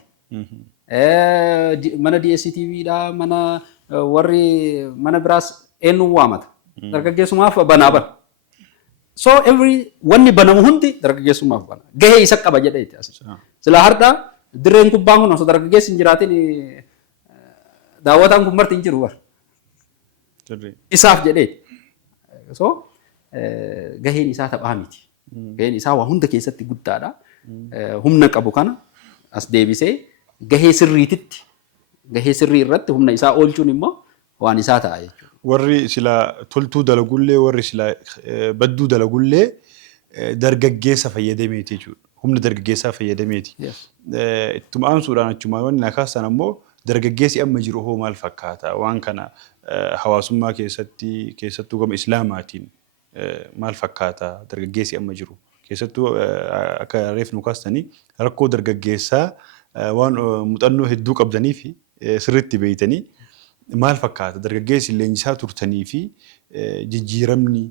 Mana DSTVdha, mana biraas eenyu waamata. Dargaggeessumaaf banaa bana. So wanni banamu hundi dargaggeessumaaf bana. Gahee isa qaba jedheeti as. Sila har'a dirreen kubbaa kun osoo dargaggeessi hin jiraatin daawwataan kun marti hin jiru bara. Isaaf jedheeti. So gaheen isaa taphaa miti. Gaheen isaa waa hunda keessatti guddaadha. Humna qabu kana as deebisee gahee sirriititti gahee sirrii irratti humna isaa oolchuun immoo waan isaa ta'a jechuudha. Warri sila toltuu dalagullee warri sila badduu dalagullee dargaggeessa fayyadameeti jechuudha. Humna dargaggeessaa fayyadameeti. Ittuma aansuudhaan achuma wanni nakaasan ammoo dargaggeessi amma jiru hoo maal fakkaata? Waan kana hawaasummaa keessattuu gama islaamaatiin maal fakkaata dargaggeessi amma jiru? Keessattuu akka reefnu kaastanii rakkoo dargaggeessaa waan muuxannoo hedduu qabdanii fi sirriitti beeytanii maal fakkaata dargaggeessi leenjisaa turtanii fi jijjiiramni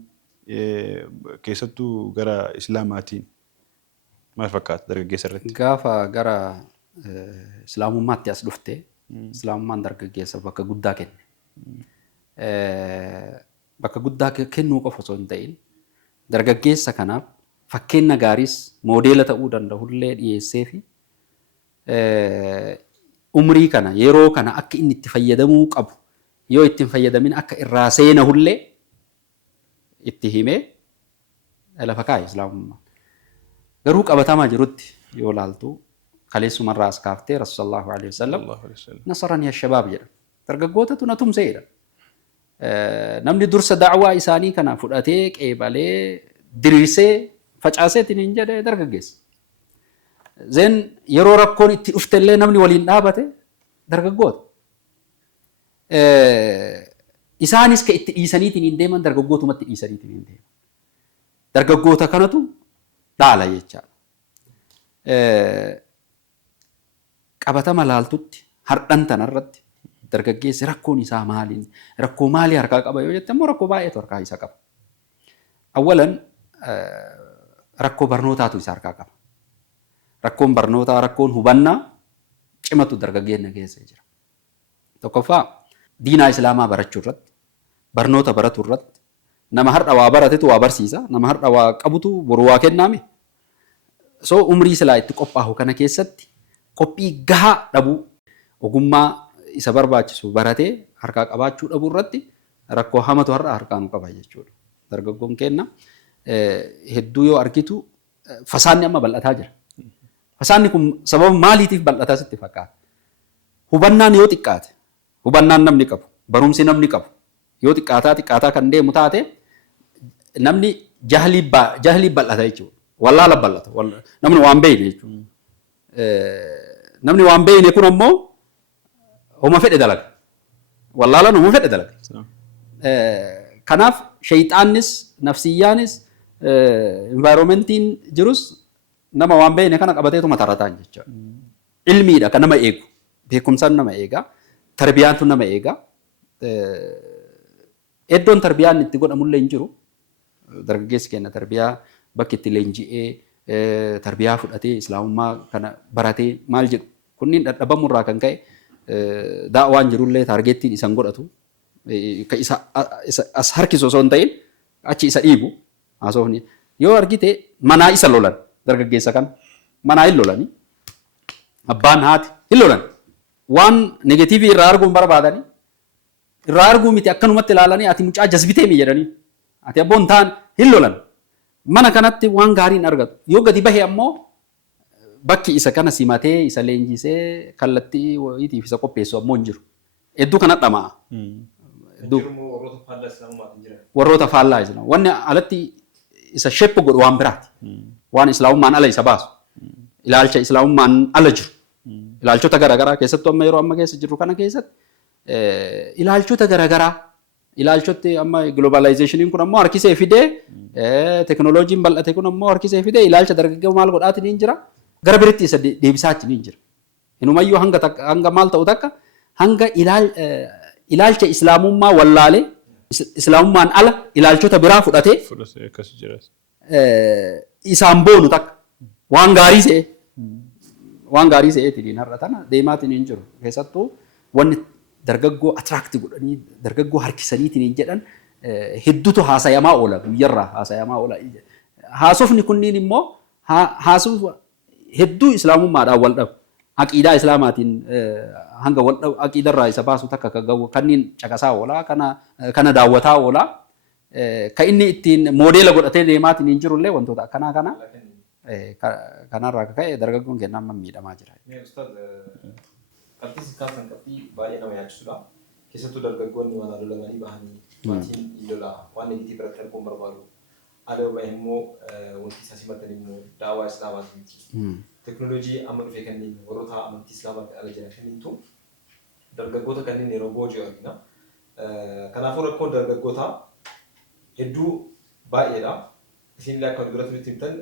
keessattuu gara islaamaatiin maal fakkaata dargaggeessa irratti? Gaafa gara islaamummaatti as dhufte islaamummaan dargaggeessa bakka guddaa kenne. Bakka guddaa kennuu qofa osoo hin ta'in dargaggeessa kanaaf fakkeenya gaariis moodeela ta'uu danda'ullee dhiyeessee fi umrii kana yeroo kana akka inni itti fayyadamuu qabu yoo itti hin fayyadamin akka irraa seenahullee itti himee lafa kaa'e islaamummaa. Garuu qabatamaa jirutti yoo ilaaltu kaleessumarraa as kaaftee Rasuullallahu alaihi wasallam nasaranii ashabaab jedha. Dargaggootatu na tumseedha. Namni dursa da'waa isaanii kana fudhatee qeebalee diriirsee facaaseetiin hin jedhe dargaggeessa. Zeen yeroo rakkoon itti dhuftellee namni waliin dhaabate dargaggoota. Isaanis ka itti dhiisaniitiin hin deeman dargaggootumatti dhiisaniitiin hin deeman. Dargaggoota kanatu dhaala jechaadha. Qabatama laaltutti hardhan tanarratti dargaggeessi rakkoon isaa maaliin rakkoo maalii harkaa qaba yoo jette immoo rakkoo baay'eetu harkaa isa qaba. Awwalan rakkoo barnootaatu isa harkaa qaba. Rakkoon barnootaa rakkoon hubannaa cimatu dargaggeenya keessa jira. Tokkoffaa diinaa islaamaa barachuu irratti barnoota baratu irratti nama har'a waa baratetu waa barsiisa nama har'a waa qabutu boru waa kennaame. So umrii silaa itti qophaa'u kana keessatti qophii gahaa dhabuu ogummaa isa barbaachisu baratee harkaa qabaachuu dhabuu irratti rakkoo hamatu har'a harkaa nu qaba jechuudha. Dargaggoon keenya hedduu yoo argitu fasaanni amma bal'ataa jira. Fasaanni kun sababa maaliitiif bal'ataa sitti fakkaata? Hubannaan yoo xiqqaate, hubannaan namni qabu, barumsi namni qabu yoo xiqqaataa kan deemu taate namni jahlii bal'ata jechuudha. Wallaala bal'ata. Namni waan beeyne jechuudha. Namni waan beeyne kun ammoo homa fedhe dalaga. Wallaalaan homa fedhe dalaga. Kanaaf shayxaannis, nafsiyyaanis, environmentiin jirus nama waan beeyne kana qabateetu matarataan jechuudha. Ilmiidha kan nama eegu. Beekumsaan nama eega. Tarbiyaantu nama eega. Iddoon tarbiyaan itti godhamullee hin jiru. Dargaggeessi keenya tarbiyaa bakki itti leenji'ee tarbiyaa fudhatee islaamummaa kana baratee maal jedhu kunniin dadhabamurraa kan ka'e daawwaan jirullee taargeettiin isan godhatu isa as harkisu osoo hin ta'in achi isa dhiibu haasofni yoo argite manaa isa lolan dargaggeessa kan manaa hin lolanii abbaan haati hin lolan waan negatiivii irraa arguun barbaadanii irraa arguu miti akkanumatti ilaalanii ati mucaa jazbitee mi jedhanii ati abboon ta'an hin lolan. Mana kanatti waan gaariin argatu. Yoo gadi bahe ammoo bakki isa kana simatee isa leenjisee kallattii wayiitiif isa qopheessu ammoo hin jiru. Hedduu kana dhama'a. Warroota faallaa islaam. Wanni alatti isa sheppu godhu waan biraati. Waan islaamummaan ala isa baasu. Ilaalcha islaamummaan ala jiru. Ilaalchota garaagaraa keessattuu amma yeroo amma keessa jirru kana keessatti ilaalchota garaagaraa ilaalchotti amma globalizationin kun ammoo harkisee fidee teknooloojiin bal'ate kun ammoo harkisee fidee ilaalcha dargaggoo maal godhaatiin hin jira gara biritti isa deebisaatiin hin jira. Inumayyuu hanga maal ta'u takka hanga ilaalcha islaamummaa wallaalee islaamummaan ala ilaalchota biraa fudhatee isaan boonu takka waan gaarii se'eetiin har'a tana deemaatiin hin jiru. Keessattuu wanni dargaggoo attraaktii godhanii dargaggoo harkisaniitiin hin jedhan hedduutu haasayamaa oola guyyarraa haasayamaa oola. Haasofni kunniin immoo haasuuf hedduu islaamummaadhaan wal dhabu. Aqiidaa islaamaatiin hanga wal dhabu aqiidarraa isa baasu takka kanniin caqasaa oolaa kana daawwataa oolaa. Kan inni ittiin moodeela godhatee deemaatiin hin jirullee wantoota akkanaa kanarraa ka'e dargaggoon keenya amma miidhamaa jira. Qabxii kaasan qabxii baay'ee nama yaachisudha. Keessattuu dargaggoonni waan lolamanii bahanii maatiin lola waan negatiivii irratti arguun barbaadu. Ala bahe immoo wanti isaa simatan immoo daawwaa islaamaati miti. Teknooloojii amma dhufee kanneen warroota amantii islaamaa ala jiran kanneentu dargaggoota kanneen yeroo boojii argina. Kanaafuu rakkoon dargaggootaa hedduu baay'eedha. Isinillee akka duratti nutti himtan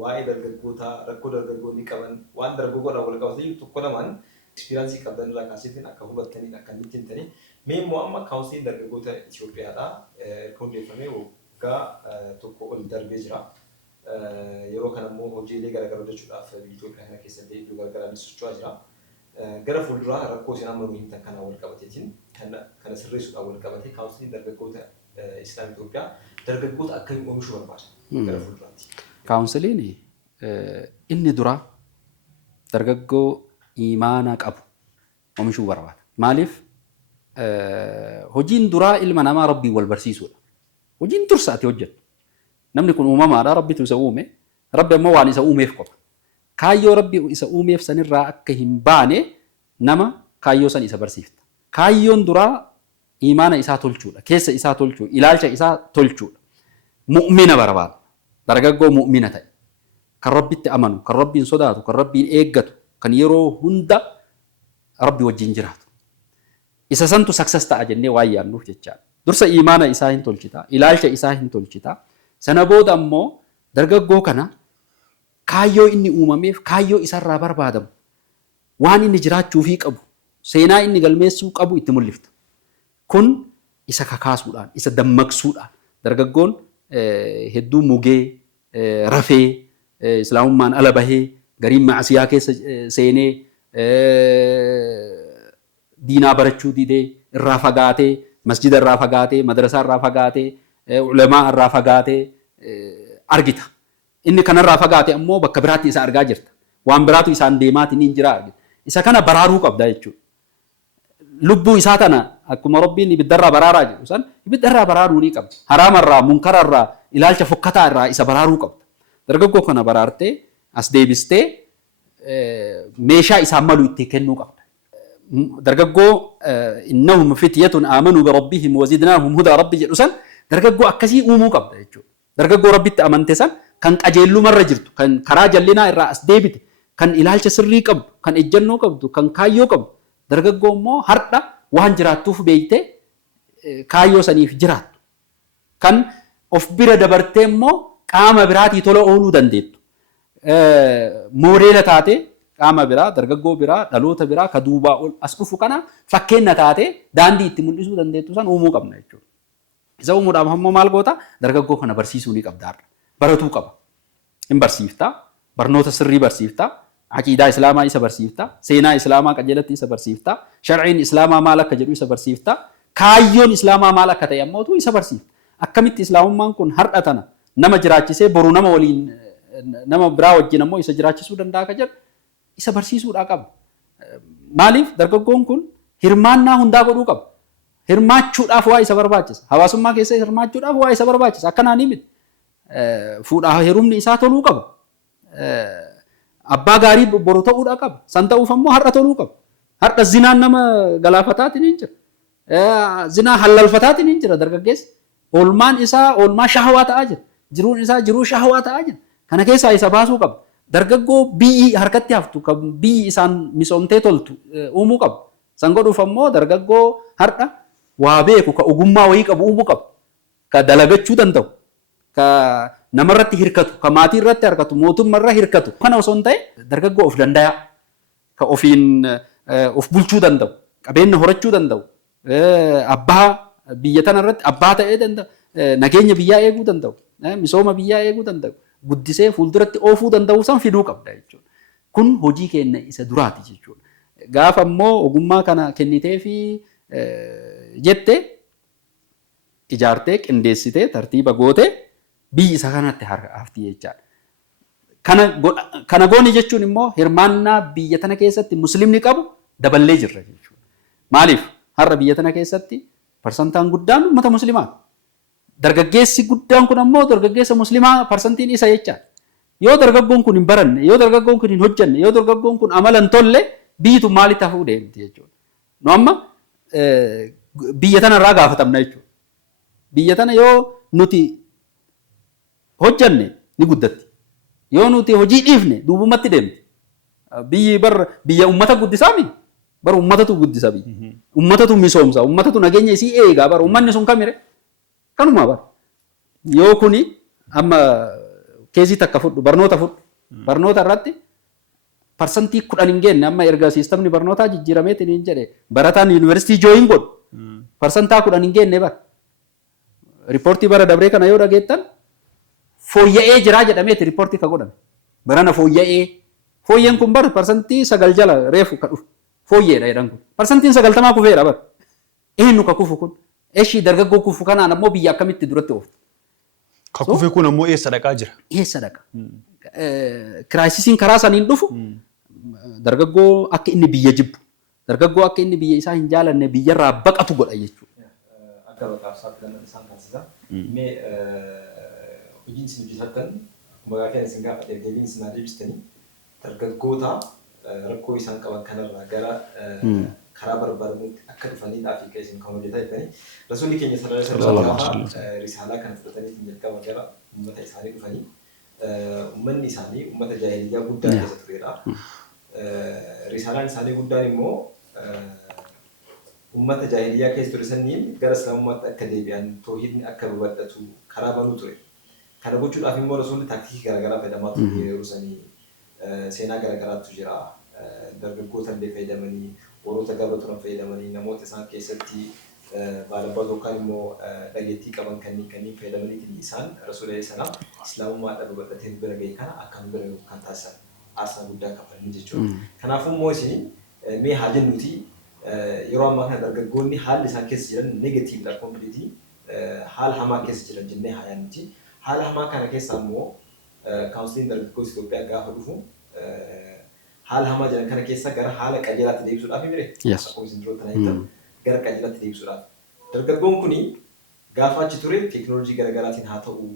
waa'ee dargaggootaa rakkoo dargaggoonni qaban waan dargaggoodhaan wal qabatee tokko lamaan experience qabdan irraa kaasitiin akka hubattanii akka nutti himtanii mee immoo amma kaawunsiliin dargaggoota Itoophiyaadha erga hundeeffamee waggaa tokko ol darbee jira. Yeroo kana immoo hojiilee garaagaraa hojjechuudhaaf biyya Itoophiyaa kana keessatti iddoo garaagaraa socho'aa jira. Gara fuulduraa rakkoo isin amma nuyi himtan kana wal qabateetiin kana sirreessuudhaan wal qabatee kaawunsiliin dargaggoota Islaam Itoophiyaa dargaggoota akkamiin oomishuu barbaada gara fuulduraatti. Kaawunsiliin inni duraa dargaggoo imaana qabu oomishuu barbaada. Maaliif hojiin duraa ilma namaa rabbii wal barsiisuudha. Hojiin dursa ati hojjettu. Namni kun uumamaadha rabbitu isa uume. Rabbi ammoo waan isa uumeef qofa. Kaayyoo Rabbi isa uumeef sanirraa akka hin baane nama kaayyoo san isa barsiifta. Kaayyoon duraa imaana isaa tolchuudha. Keessa isaa tolchuudha. Ilaalcha isaa tolchuudha. Mu'mina barbaada. Dargaggoo mu'mina ta'e. Kan Rabbitti amanu, kan Rabbiin sodaatu, kan Rabbiin eeggatu, kan yeroo hunda Rabbi wajjin jiraatu. Isa santu success ta'a jennee waan yaadnuuf jechaadha. Dursa imaana isaa hin tolchita, ilaalcha isaa hin tolchita. Sana booda ammoo dargaggoo kana kaayyoo inni uumameef, kaayyoo isarraa barbaadamu, waan inni jiraachuufii qabu, seenaa inni galmeessuu qabu itti mul'ifta. Kun isa kakaasuudhaan, isa dammaqsuudhaan dargaggoon hedduu mugee, rafee, islaamummaan ala bahee, gariin maasiyaa keessa seenee, diinaa barachuu didee, irraa fagaatee, masjida irraa fagaatee, madrasaa irraa fagaatee, ulamaa irraa fagaatee argita. Inni kanarraa fagaate ammoo bakka biraatti isa argaa jirta. Waan biraatu isaan deemaatiin hin jira argita. Isa kana baraaruu qabda jechuudha. Lubbuu isaa tana akkuma Rabbiin ibiddarraa baraaraa jedhu san ibiddarraa baraaruu ni qabda. Haraamarraa, munkararraa, ilaalcha fokkataa irraa isa baraaruu qabda. Dargaggoo kana baraartee as deebistee meeshaa isaan malu itti kennuu qabda. Dargaggoo innahum fityatun aamanuu birabbihim wazidnaahum hudaa Rabbi jedhu san dargaggoo akkasii uumuu qabda jechuudha. Dargaggoo Rabbitti amante san kan qajeellumarra jirtu, kan karaa jallinaa irraa as deebite, kan ilaalcha sirrii qabdu, kan ejjennoo qabdu, kan kaayyoo qabdu. Dargaggoo immoo har'a waan jiraattuuf beeytee kaayyoo saniif jiraattu. Kan of bira dabartee immoo qaama biraatii tola ooluu dandeettu. Moodeela taatee qaama biraa, dargaggoo biraa, dhaloota biraa ka duubaa ol as dhufu kana fakkeenya taatee daandii itti mul'isuu dandeettu san uumuu qabna jechuudha. Isa uumuudhaaf ammoo maal goota? Dargaggoo kana barsiisuu ni qabda har'a. Baratuu qaba. Hin barsiiftaa, barnoota sirrii barsiiftaa, aqiidaa islaamaa isa barsiiftaa, seenaa islaamaa qajeelatti isa barsiiftaa, sharciin islaamaa maal akka jedhu isa barsiiftaa, kaayyoon islaamaa maal akka ta'e ammoo isa barsiifta. Akkamitti islaamummaan kun har'a tana nama jiraachisee boru nama waliin nama biraa wajjin ammoo isa jiraachisuu danda'a ka jedhu isa barsiisuudhaa qaba. Maaliif dargaggoon kun hirmaannaa hundaa godhuu qaba. Hirmaachuudhaaf waa isa barbaachisa. Hawaasummaa keessa hirmaachuudhaaf waa isa barbaachisa. Akkanaanii miti. Fuudhaa heerumni isaa toluu qaba. Abbaa gaarii boru ta'uudhaa qaba. San ta'uuf ammoo har'a toluu qaba. Har'a zinaan nama galaafataatiin hin jira. Zinaa hallalfataatiin hin jira dargaggeessi. Oolmaan isaa oolmaa shahawaa ta'aa jira. Jiruun isaa jiruu shahawaa ta'aa jira. Kana keessaa isa baasuu qaba. Dargaggoo biyyi harkatti haftu kan biyyi isaan misoomtee toltu uumuu qaba. San godhuuf ammoo dargaggoo har'a waa beeku ka ogummaa wayii qabu uumuu qaba. Ka dalagachuu danda'u. Ka namarratti hirkatu, ka maatii irratti hirkatu, mootummaarra hirkatu. Kana osoo hin ta'e dargaggoo of danda'a. Ka ofiin of bulchuu danda'u, qabeenya horachuu danda'u, abbaa biyya tanarratti abbaa ta'ee danda'u, nageenya biyyaa eeguu danda'u, misooma biyyaa eeguu danda'u, guddisee fuulduratti oofuu danda'u san fiduu qabda jechuudha. Kun hojii keenya isa duraati jechuudha. Gaafa immoo ogummaa kana kennitee fi jette ijaartee qindeessitee tartiiba gootee biyyi isa kanatti hafti jechaadha. Kana gooni jechuun immoo hirmaannaa biyya tana keessatti muslimni qabu daballee jirra jechuudha. Maaliif har'a biyya tana keessatti parsantaan guddaan uummata muslimaati. Dargaggeessi guddaan kun ammoo dargaggeessa muslimaa parsantiin isa jechaadha. Yoo dargaggoon kun hin baranne, yoo dargaggoon kun hin hojjanne, yoo dargaggoon kun amala hin tolle biyyitu maalitti hafuu deemti jechuudha. Nu amma biyya tana irraa gaafatamna jechuudha. Biyya tana yoo nuti hojjanne ni guddatti. Yoo nuti hojii dhiifne duubumatti deemti. Biyya uummata guddisaa miti. Bara uummatatu guddisa biyya. Uummatatu misoomsa. Uummatatu nageenya isii eegaa. Bara uummanni sun kamire? Kanumaa bara. Yoo kuni amma keezii takka fudhu barnoota fudhu. Barnoota irratti parsantii 10 hin geenne amma erga siistamni barnootaa jijjiirameetiin hin jedhe barataan yuunivarsiitii jooyin godhu. Parsantaa 10 hin geenne bara. Riippoortii bara dabree kana yoo dhageettan fooyya'ee jiraa jedhameeti riippoortii ka godhame. Barana fooyya'ee. Fooyyeen kun bara parsantii 9 jala reefu ka dhufu. Fooyyeedha jedhan kun. Parsantiin 90 kufeera bara. Eenyu ka kufu kun? Eeshii dargaggoo kufu kanaan ammoo biyya akkamitti duratti ooftu? Ka kufe kun ammoo eessa dhaqaa jira? Eessa dhaqa? Kiraayisiin karaa saniin dhufu dargaggoo akka inni biyya jibbu, dargaggoo akka inni biyya isaa hin jaalanne biyyarraa baqatu godha jechuudha. Akka baqaaf isaatti kan isaan taasisaa. Mee hojiin isin hojjetan maqaa kana isin gaafadhe deebiin isin haa deebistanii dargaggoota rakkoo isaan qaban kanarraa gara karaa barbaadamutti akka dhufaniidhaa fi kan isin kan hojjetaa jirtanii rasuulli keenya sallallahu alaihi wasallam risaalaa kana fudhatanii jalqaba gara uummata isaanii dhufanii uummanni isaanii uummata jaahiliyyaa guddaa keessa turedha. Risaalaan isaanii guddaan immoo uummata jaahiliyyaa keessa ture saniin gara islaamummaatti akka deebi'an toohidni akka babal'atu karaa banuu ture. Kana gochuudhaaf immoo rasuulli taaktikii garaagaraa fayyadamaa ture yeroo sanii seenaa garaagaraatu jira. Dargaggoota illee fayyadamanii warroota gabaa turan fayyadamanii namoota isaan keessatti baalabbaa yookaan immoo dhageettii qaban kanneen fayyadamanii isaan rasuula sana islaamummaadhaan babal'atee bira ga'e kana akka nu bira kan taasisan aarsaa guddaa kafalanii jechuudha. Kanaafuu immoo isin mee haa jennuuti yeroo ammaa kana dargaggoonni haalli isaan keessa jiran negatiividha kompiliitii haala hamaa keessa jiran jennee haa yaannuti. Haala hamaa kana keessa immoo kaawunsiliin dargaggoota Itoophiyaa gaafa dhufu haala hamaa jiran kana keessa gara haala qajeelaatti deebisuudhaaf mire akkuma isin jiroota naayitan gara qajeelaatti deebisuudhaaf. Dargaggoon kuni gaafa achi ture teekinooloojii garaagaraatiin haa ta'u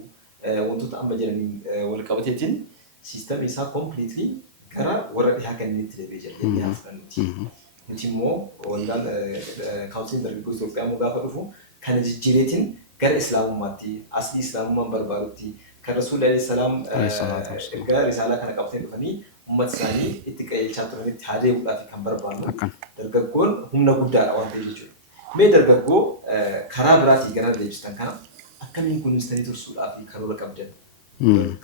wantoota amma jiraniin wal qabateetiin siistamni isaa kompiliitlii gara warra dhihaa kan inni itti deebi'ee jira jennee haa fudhannuti. Nuti immoo waldaan kaawunsiliin dargaggoota Itoophiyaa immoo gaafa dhufu kana jijjiireetiin gara islaamummaatti aslii islaamummaan barbaadutti kan rasuulli alayhi salaam erga risaalaa kana qabatee dhufanii uummata isaanii itti qajeelchaa turanitti haa deebi'uudhaaf kan barbaadu dargaggoon humna guddaadha waan ta'eef jechuudha. Mee dargaggoo karaa biraatii gara deebistan kana akkamiin kunuunsitanii tursuudhaaf karoora qabdan?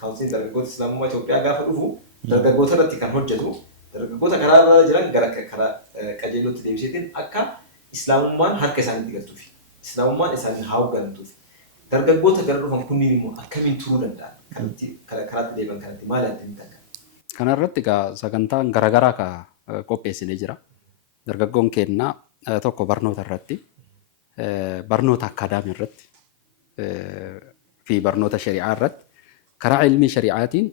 Kaawunsiliin dargaggoota islaamummaa Itoophiyaa gaafa dhufu dargaggoota irratti kan hojjetu dargaggoota karaa irra jiran gara karaa qajeelootti deebiseetiin akka islaamummaan harka isaaniitti galtuuf islaamummaan isaanii haa hooggantuuf dargaggoota gara dhufan kunniin immoo akkamiin turuu danda'an karaatti deebi'an kanatti maal yaadanii ta'an? Kana irratti sagantaan garaagaraa qopheessinee jira. Dargaggoon keenya tokko barnoota irratti barnoota akaadaamii irratti fi barnoota shari'aa irratti karaa ilmii shari'aatiin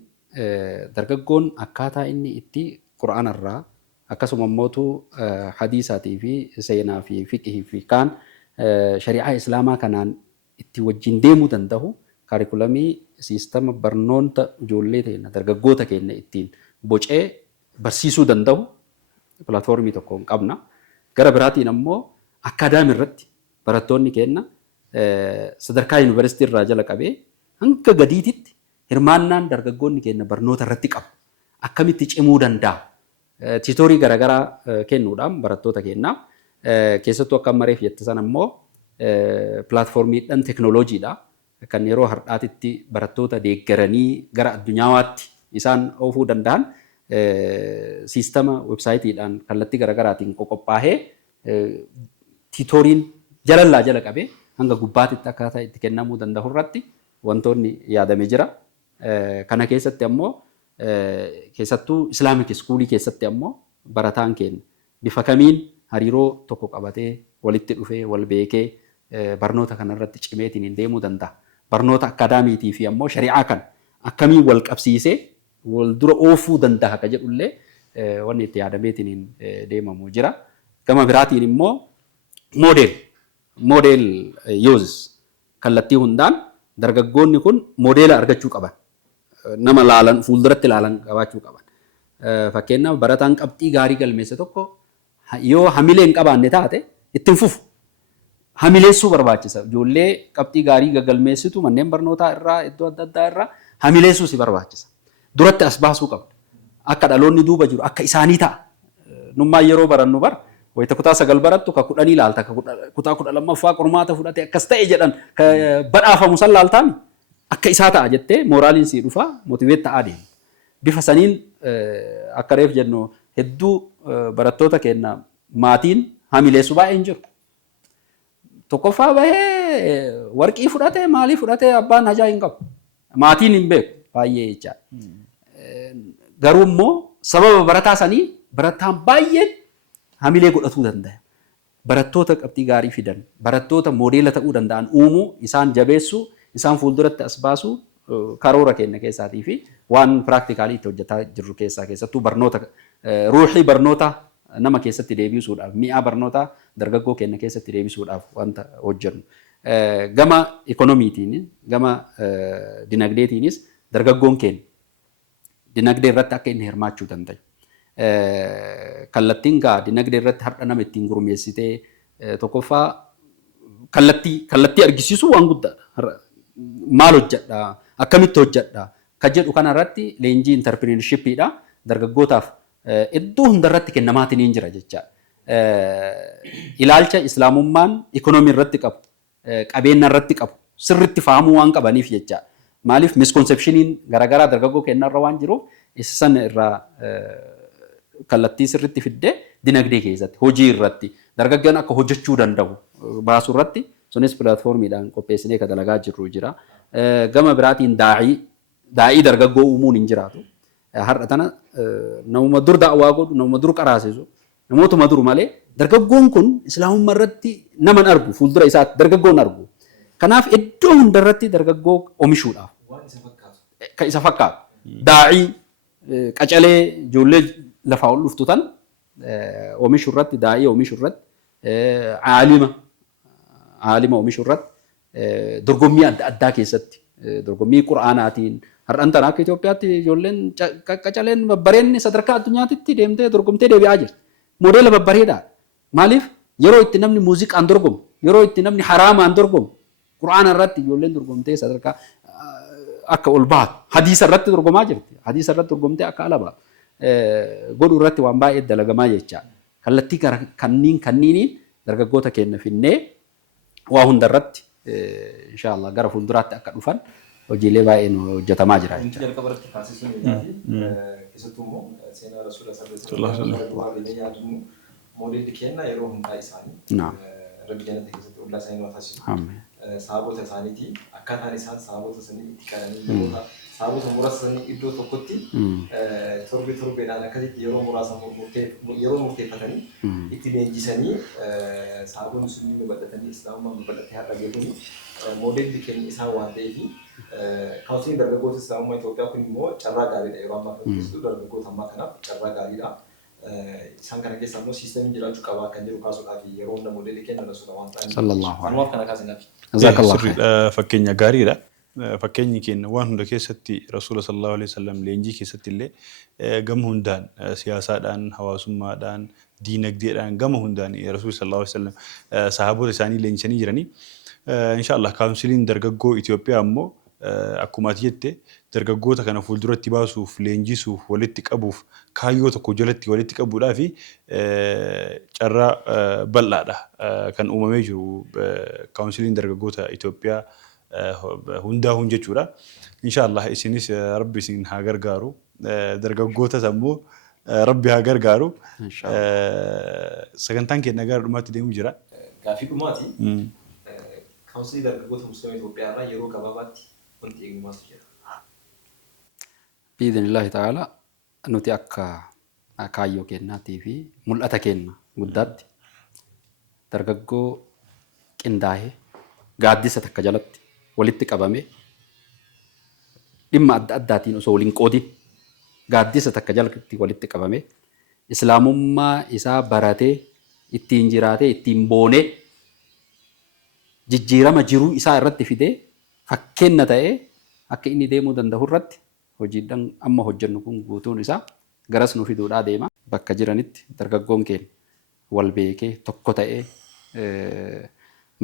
dargaggoon akkaataa inni itti qura'aana irraa akkasuma immoo hadiisaatii fi seenaa fi fiqhii fi kaan shari'aa islaamaa kanaan itti wajjin deemuu danda'u kaarikulamii siistama barnoota ijoollee keenya dargaggoota keenya ittiin bocee barsiisuu danda'u pilaatfoormii tokko hin qabna. Gara biraatiin ammoo akaadaamii irratti barattoonni keenya sadarkaa yuunivarsiitii irraa jala qabee hanga gadiititti hirmaannaan dargaggoonni keenya barnoota irratti qabu akkamitti cimuu danda'a. Tiitoorii garaagaraa kennuudhaan barattoota keenyaa keessattuu akka mareef jette sana immoo pilaatfoormiidhaan teekinooloojiidha kan yeroo har'aatitti barattoota deeggaranii gara addunyaatti isaan oofuu danda'an siistama websaayitiidhaan kallattii garaagaraatiin qophaa'ee tiitooriin jalallaa jala qabee hanga gubbaatitti akkaataa itti kennamuu danda'u irratti wantoonni yaadamee jira. Kana keessatti ammoo keessattuu islaamik iskuulii keessatti ammoo barataan keenya bifa kamiin hariiroo tokko qabatee walitti dhufee wal beekee barnoota kanarratti cimeetiin deemuu danda'a. Barnoota akaadaamiitii fi ammoo shari'aa kan akkamiin wal qabsiisee wal dura oofuu danda'a akka jedhullee wanni itti yaadameetiin deemamu jira. Gama biraatiin immoo moodeel yuuzis kallattii hundaan dargaggoonni kun moodeela argachuu qaban. Nama laalan fuulduratti laalan qabaachuu qaban. Fakkeenyaaf barataan qabxii gaarii galmeesse tokko yoo hamilee hin qabaanne taate ittiin fufu. Hamileessuu barbaachisa. Ijoollee qabxii gaarii galmeessitu manneen barnootaa irraa iddoo adda addaa irraa hamileessuu si barbaachisa. Duratti as baasuu qabda. Akka dhaloonni duuba jiru akka isaanii ta'a. Nummaa yeroo barannu bara wayita kutaa 9 barattu ka 10 ilaalta ka kutaa 12ffaa qormaata fudhate akkas ta'e jedhan ka badhaafamu san laaltaami akka isaa ta'a jettee mooraaliin sii dhufa motiveet ta'aa deema. Bifa saniin akka reef jennu hedduu barattoota keenya maatiin hamileessu baay'ee hin jiru. Tokkoffaa bahee warqii fudhatee maalii fudhatee abbaan hajaa hin qabu. Maatiin hin beeku baay'ee jechaadha. Garuu immoo sababa barataa sanii barataan baay'een hamilee godhatuu danda'a. Barattoota qabxii gaarii fidan, barattoota moodeela ta'uu danda'an uumuu, isaan jabeessuu, isaan fuulduratti as baasuu karoora keenya keessaatii fi waan piraaktikaalii itti hojjetaa jirru keessattuu barnoota ruuxii barnoota nama keessatti deebisuudhaaf mi'aa barnoota dargaggoo keenya keessatti deebisuudhaaf wanta hojjennu. Gama ikoonomiitiin gama dinagdeetiinis dargaggoon keenya dinagdee irratti akka inni hirmaachuu danda'u. Kallattiin gaa dinagdee irratti har'a nama ittiin gurmeessitee tokkoffaa kallattii argisiisuu waan guddaadha. Maal hojjedha, akkamitti hojjedha kan jedhu kanarratti leenjii intarpiriinshiippiidha dargaggootaaf iddoo hundarratti kennamaatiin hin jira jecha. Ilaalcha islaamummaan ikonoomii irratti qabu, qabeenya irratti qabu sirriitti fahamuu waan qabaniif jecha. Maaliif misconceptioniin garaagaraa dargaggoo kennarra waan jiruuf isa sana irraa kallattii sirriitti fiddee dinagdee keessatti hojii irratti dargaggoon akka hojjechuu danda'u baasuu irratti sunis pilaatfoormiidhaan qopheessinee kan dalagaa jirru jira. Gama biraatiin daa'ii dargaggoo uumuun hin jiraatu. Har'a tana namuma dur daawwaa godhu, namuma dur qaraasisu, namootuma dur malee dargaggoon kun islaamummaa irratti naman argu fuuldura isaatti dargaggoon argu. Kanaaf iddoo hundarratti dargaggoo oomishuudhaaf kan isa fakkaatu daa'ii qacalee ijoollee lafaa ol dhuftu tan oomishuu irratti daa'ii oomishuu irratti aalima oomishuu irratti dorgommii adda addaa keessatti dorgommii qura'aanaatiin har'aan tana akka Itoophiyaatti ijoolleen qacaleen babbareen sadarkaa addunyaatti deemtee dorgomtee deebi'aa jirti. Moodeela babbareedhaa. Maaliif yeroo itti namni muuziqaan dorgomu, yeroo itti namni haraamaan dorgomu, qura'aana irratti ijoolleen dorgomtee sadarkaa akka ol baatu, hadiisa irratti dorgomaa jirti. Hadiisa irratti dorgomtee akka ala baatu. Godhuu irratti waan baay'ee dalagamaa jecha. Kallattii kanniiniin dargaggoota keenya finnee waa hunda irratti inshaallah gara fuulduraatti akka dhufan hojiilee baay'een hojjetamaa jira jecha. Jalqaba irratti kaasisuun keessattuu immoo seenaa rasuula sallallahu alaihi wasallam moodeelli kenna yeroo hundaa isaanii rabbi jannata keessatti ollaa isaanii waan taasisu. Saabota isaaniitiin akkaataan isaan saabota sanii itti qaranii saabota muraasa sanii iddoo tokkotti torbeedhaan akkasitti yeroo muraasa murteeffatanii itti leenjisanii saabonni sun babal'atanii islaamummaa babal'atee har'a gahuun moodeelli keenya isaan waan ta'eef kaawunsiliin dargaggoota islaamummaa Itoophiyaa kun immoo carraa gaariidha yeroo ammaa kana keessattuu dargaggoota ammaa kanaaf carraa gaariidha. Isaan kana keessa immoo siistamiin jiraachuu qabaa kan jiru kaasuudhaaf yeroo hunda moodeelli keenya rasuula waan ta'aniif. Walumaaf kana kaasinaaf. Fakkeenya gaariidha. Fakkeenyi keenya waan hunda keessatti rasuula sallallahu alaihi wasallam leenjii keessatti illee gama hundaan siyaasaadhaan, hawaasummaadhaan, diinagdeedhaan gama hundaan rasuula sallallahu alaihi wasallam sahaabota isaanii leenjisanii jiranii. Inshaallah kaawunsiliin dargaggoo Itoophiyaa ammoo akkuma ati jette dargaggoota kana fuulduratti baasuuf, leenjisuuf, walitti qabuuf, kaayyoo tokko jalatti walitti qabuudhaa fi carraa bal'aadha kan uumamee jiru kaawunsiliin dargaggoota Itoophiyaa hundaa'uun jechuudha. Inshaallah isinis rabbi isin haa gargaaru. Dargaggootas ammoo rabbi haa gargaaru. Sagantaan keenya gara dhumaatti deemu jira. Gaaffii dhumaati. Kaawunsilii dargaggoota Musliima Itoophiyaa irraa yeroo gabaabaatti wanti eegumaatu jira. Biidhanillahi ta'ala nuti akka kaayyoo kennaatii fi mul'ata kenna guddaatti dargaggoo qindaa'ee gaaddisa takka jalatti walitti qabame dhimma adda addaatiin osoo waliin qoodin gaaddisa takka jalatti walitti qabame islaamummaa isaa baratee ittiin jiraatee ittiin boonee jijjiirama jiruu isaa irratti fidee fakkeenya ta'ee akka inni deemuu danda'u irratti hojiidhaan amma hojjennu kun guutuun isaa garas nu fiduudhaa deema. Bakka jiranitti dargaggoon keenya wal beekee tokko ta'ee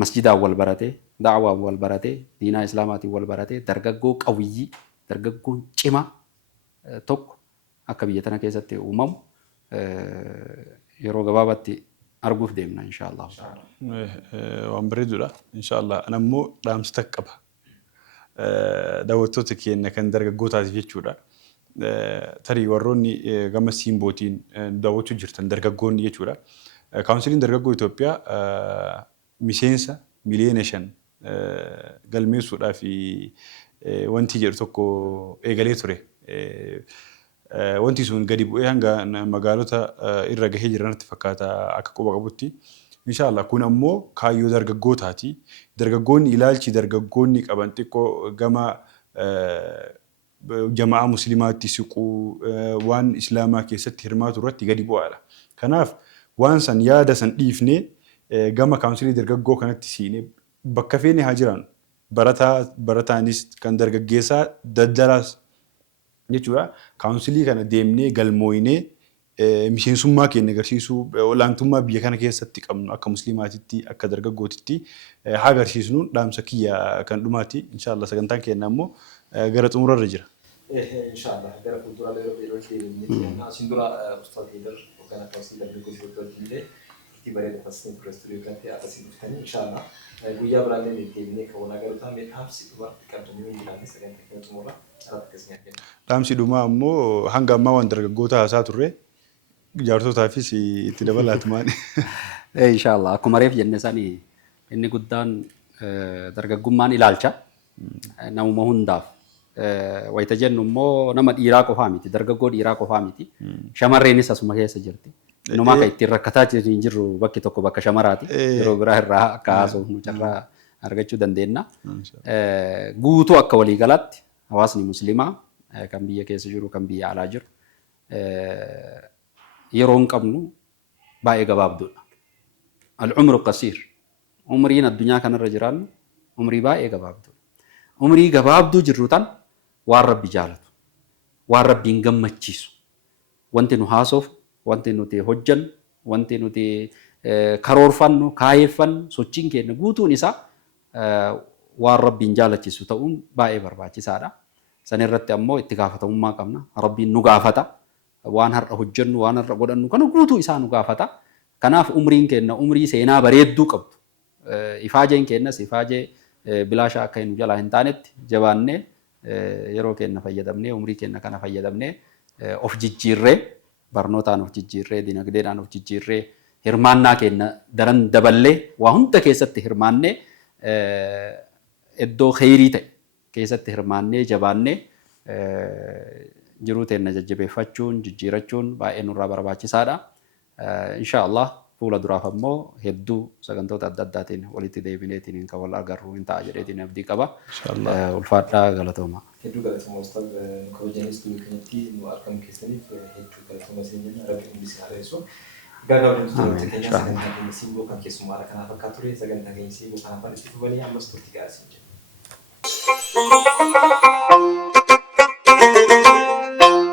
masjidaan wal baratee da'waan wal baratee diinaa islaamaatiin wal baratee dargaggoo qawiyyii dargaggoon cimaa tokko akka biyya tana keessatti uumamu yeroo gabaabaatti arguuf deemna inshaallah. Waan bareedudha inshaallah. Anammoo dhaamsa takka qaba. Daawwattoota keenya kan dargaggootaati jechuudha. Tarii warroonni gama siimbootiin daawwachuu jirtan dargaggoonni jechuudha. Kaawunsiliin dargaggoo Itoophiyaa miseensa miliyoona 5 galmeessuudhaa fi wanti jedhu tokko eegalee ture. Wanti sun gadi bu'ee hanga magaalota irra gahee jiranitti fakkaata akka quba qabutti. Inshaallah kun ammoo kaayyoo dargaggootaati. Dargaggoonni ilaalchi dargaggoonni qaban xiqqoo gama jamaa musliimaatti siquu waan islaamaa keessatti hirmaatu irratti gadi bu'aadha. Kanaaf waan san yaada san dhiifnee gama kaawunsilii dargaggoo kanatti siinee bakka feene haa jiraannu. Barataanis kan dargaggeessaa daldalaas jechuudha. Kaawunsilii kana deemnee galmooyinee miseensummaa keenya agarsiisuu olaantummaa biyya kana keessatti qabnu akka musliimaatitti akka dargaggootitti haa agarsiisnuun dhaamsa kiyya kan dhumaati. Inshaallah sagantaan keenya ammoo gara xumurarra jira. Inshaallah gara fuulduraalee yeroo deemnee asin dura Ustaaz Haydar hoogganaa kaawunsilii dargaggoota Itoophiyaa itti bareeda fasiliin ture istuudiyoo kan ta'e asii dhuftanii inshaallah guyyaa biraallee deebinee kan walaa galuutaan dhaamsi dhumaatti qabdanii hin jiraanne sagantaa keenya xumura irratti akkasii argina. Dhaamsi dhumaa ammoo hanga ammaa waan dargaggoota haasaa turre jaartotaafis itti dabalaatu maali? Inshaallah akkuma reef jenne sanii inni guddaan dargaggummaan ilaalcha namuma hundaaf. Wayita jennu immoo nama dhiiraa qofaa miti dargaggoo dhiiraa qofaa miti shamarreenis asuma keessa jirti. Numaa kan ittiin rakkataa jirru bakki tokko bakka shamaraati. Yeroo biraa irraa akka haasofnu carraa argachuu dandeenya. Guutuu akka waliigalaatti hawaasni musliimaa kan biyya keessa jiru kan biyya alaa jiru yeroo hin qabnu baay'ee gabaabduudha. Al-umru qasiir. Umriin addunyaa kanarra jiraannu umrii baay'ee gabaabduudha. Umrii gabaabduu jirru tan waan Rabbi jaalatu, waan Rabbiin gammachiisu, wanti nu haasofnu, wanti nuti hojjannu, wanti nuti karoorfannu, kaayeeffannu, sochiin keenya guutuun isaa waan Rabbiin jaalachiisu ta'uun baay'ee barbaachisaadha. San irratti ammoo itti gaafatamummaa qabna. Rabbiin nu gaafata. Waan har'a hojjannu, waan har'a godhannu kana guutuu isaa nu gaafata. Kanaaf umriin keenya umrii seenaa bareedduu qabdu. Ifaajeen keenyas ifaajee bilaashaa akka hin jalaa hin taanetti jabaannee yeroo keenya fayyadamnee umrii keenya kana fayyadamnee of jijjiirree barnootaan of jijjiirree dinagdeedhaan of jijjiirree hirmaannaa keenya daran daballee waa hunda keessatti hirmaannee iddoo kheyrii ta'e keessatti hirmaannee jabaannee jiruu teenya jajjabeeffachuun jijjiirachuun baay'ee nurraa barbaachisaadha. Inshaallah fuula duraaf ammoo hedduu sagantoota adda addaatiin walitti deebineetiin kan wal agarru hin ta'a jedheetiin abdii qaba. Ulfaadhaa galatooma. Hedduu galatooma Ustaaz nu kabajanis biyya keenyatti nu argamu keessaniif hedduu galatooma isin jenna Rabbiin hundi isin hareessu. Gaaga'uudhaan keenya sagantaa keenya simboo kan keessummaadha kanaaf akka ture sagantaa keenya simboo kanaaf itti fufanii ammas turtii gaarii isin jenna.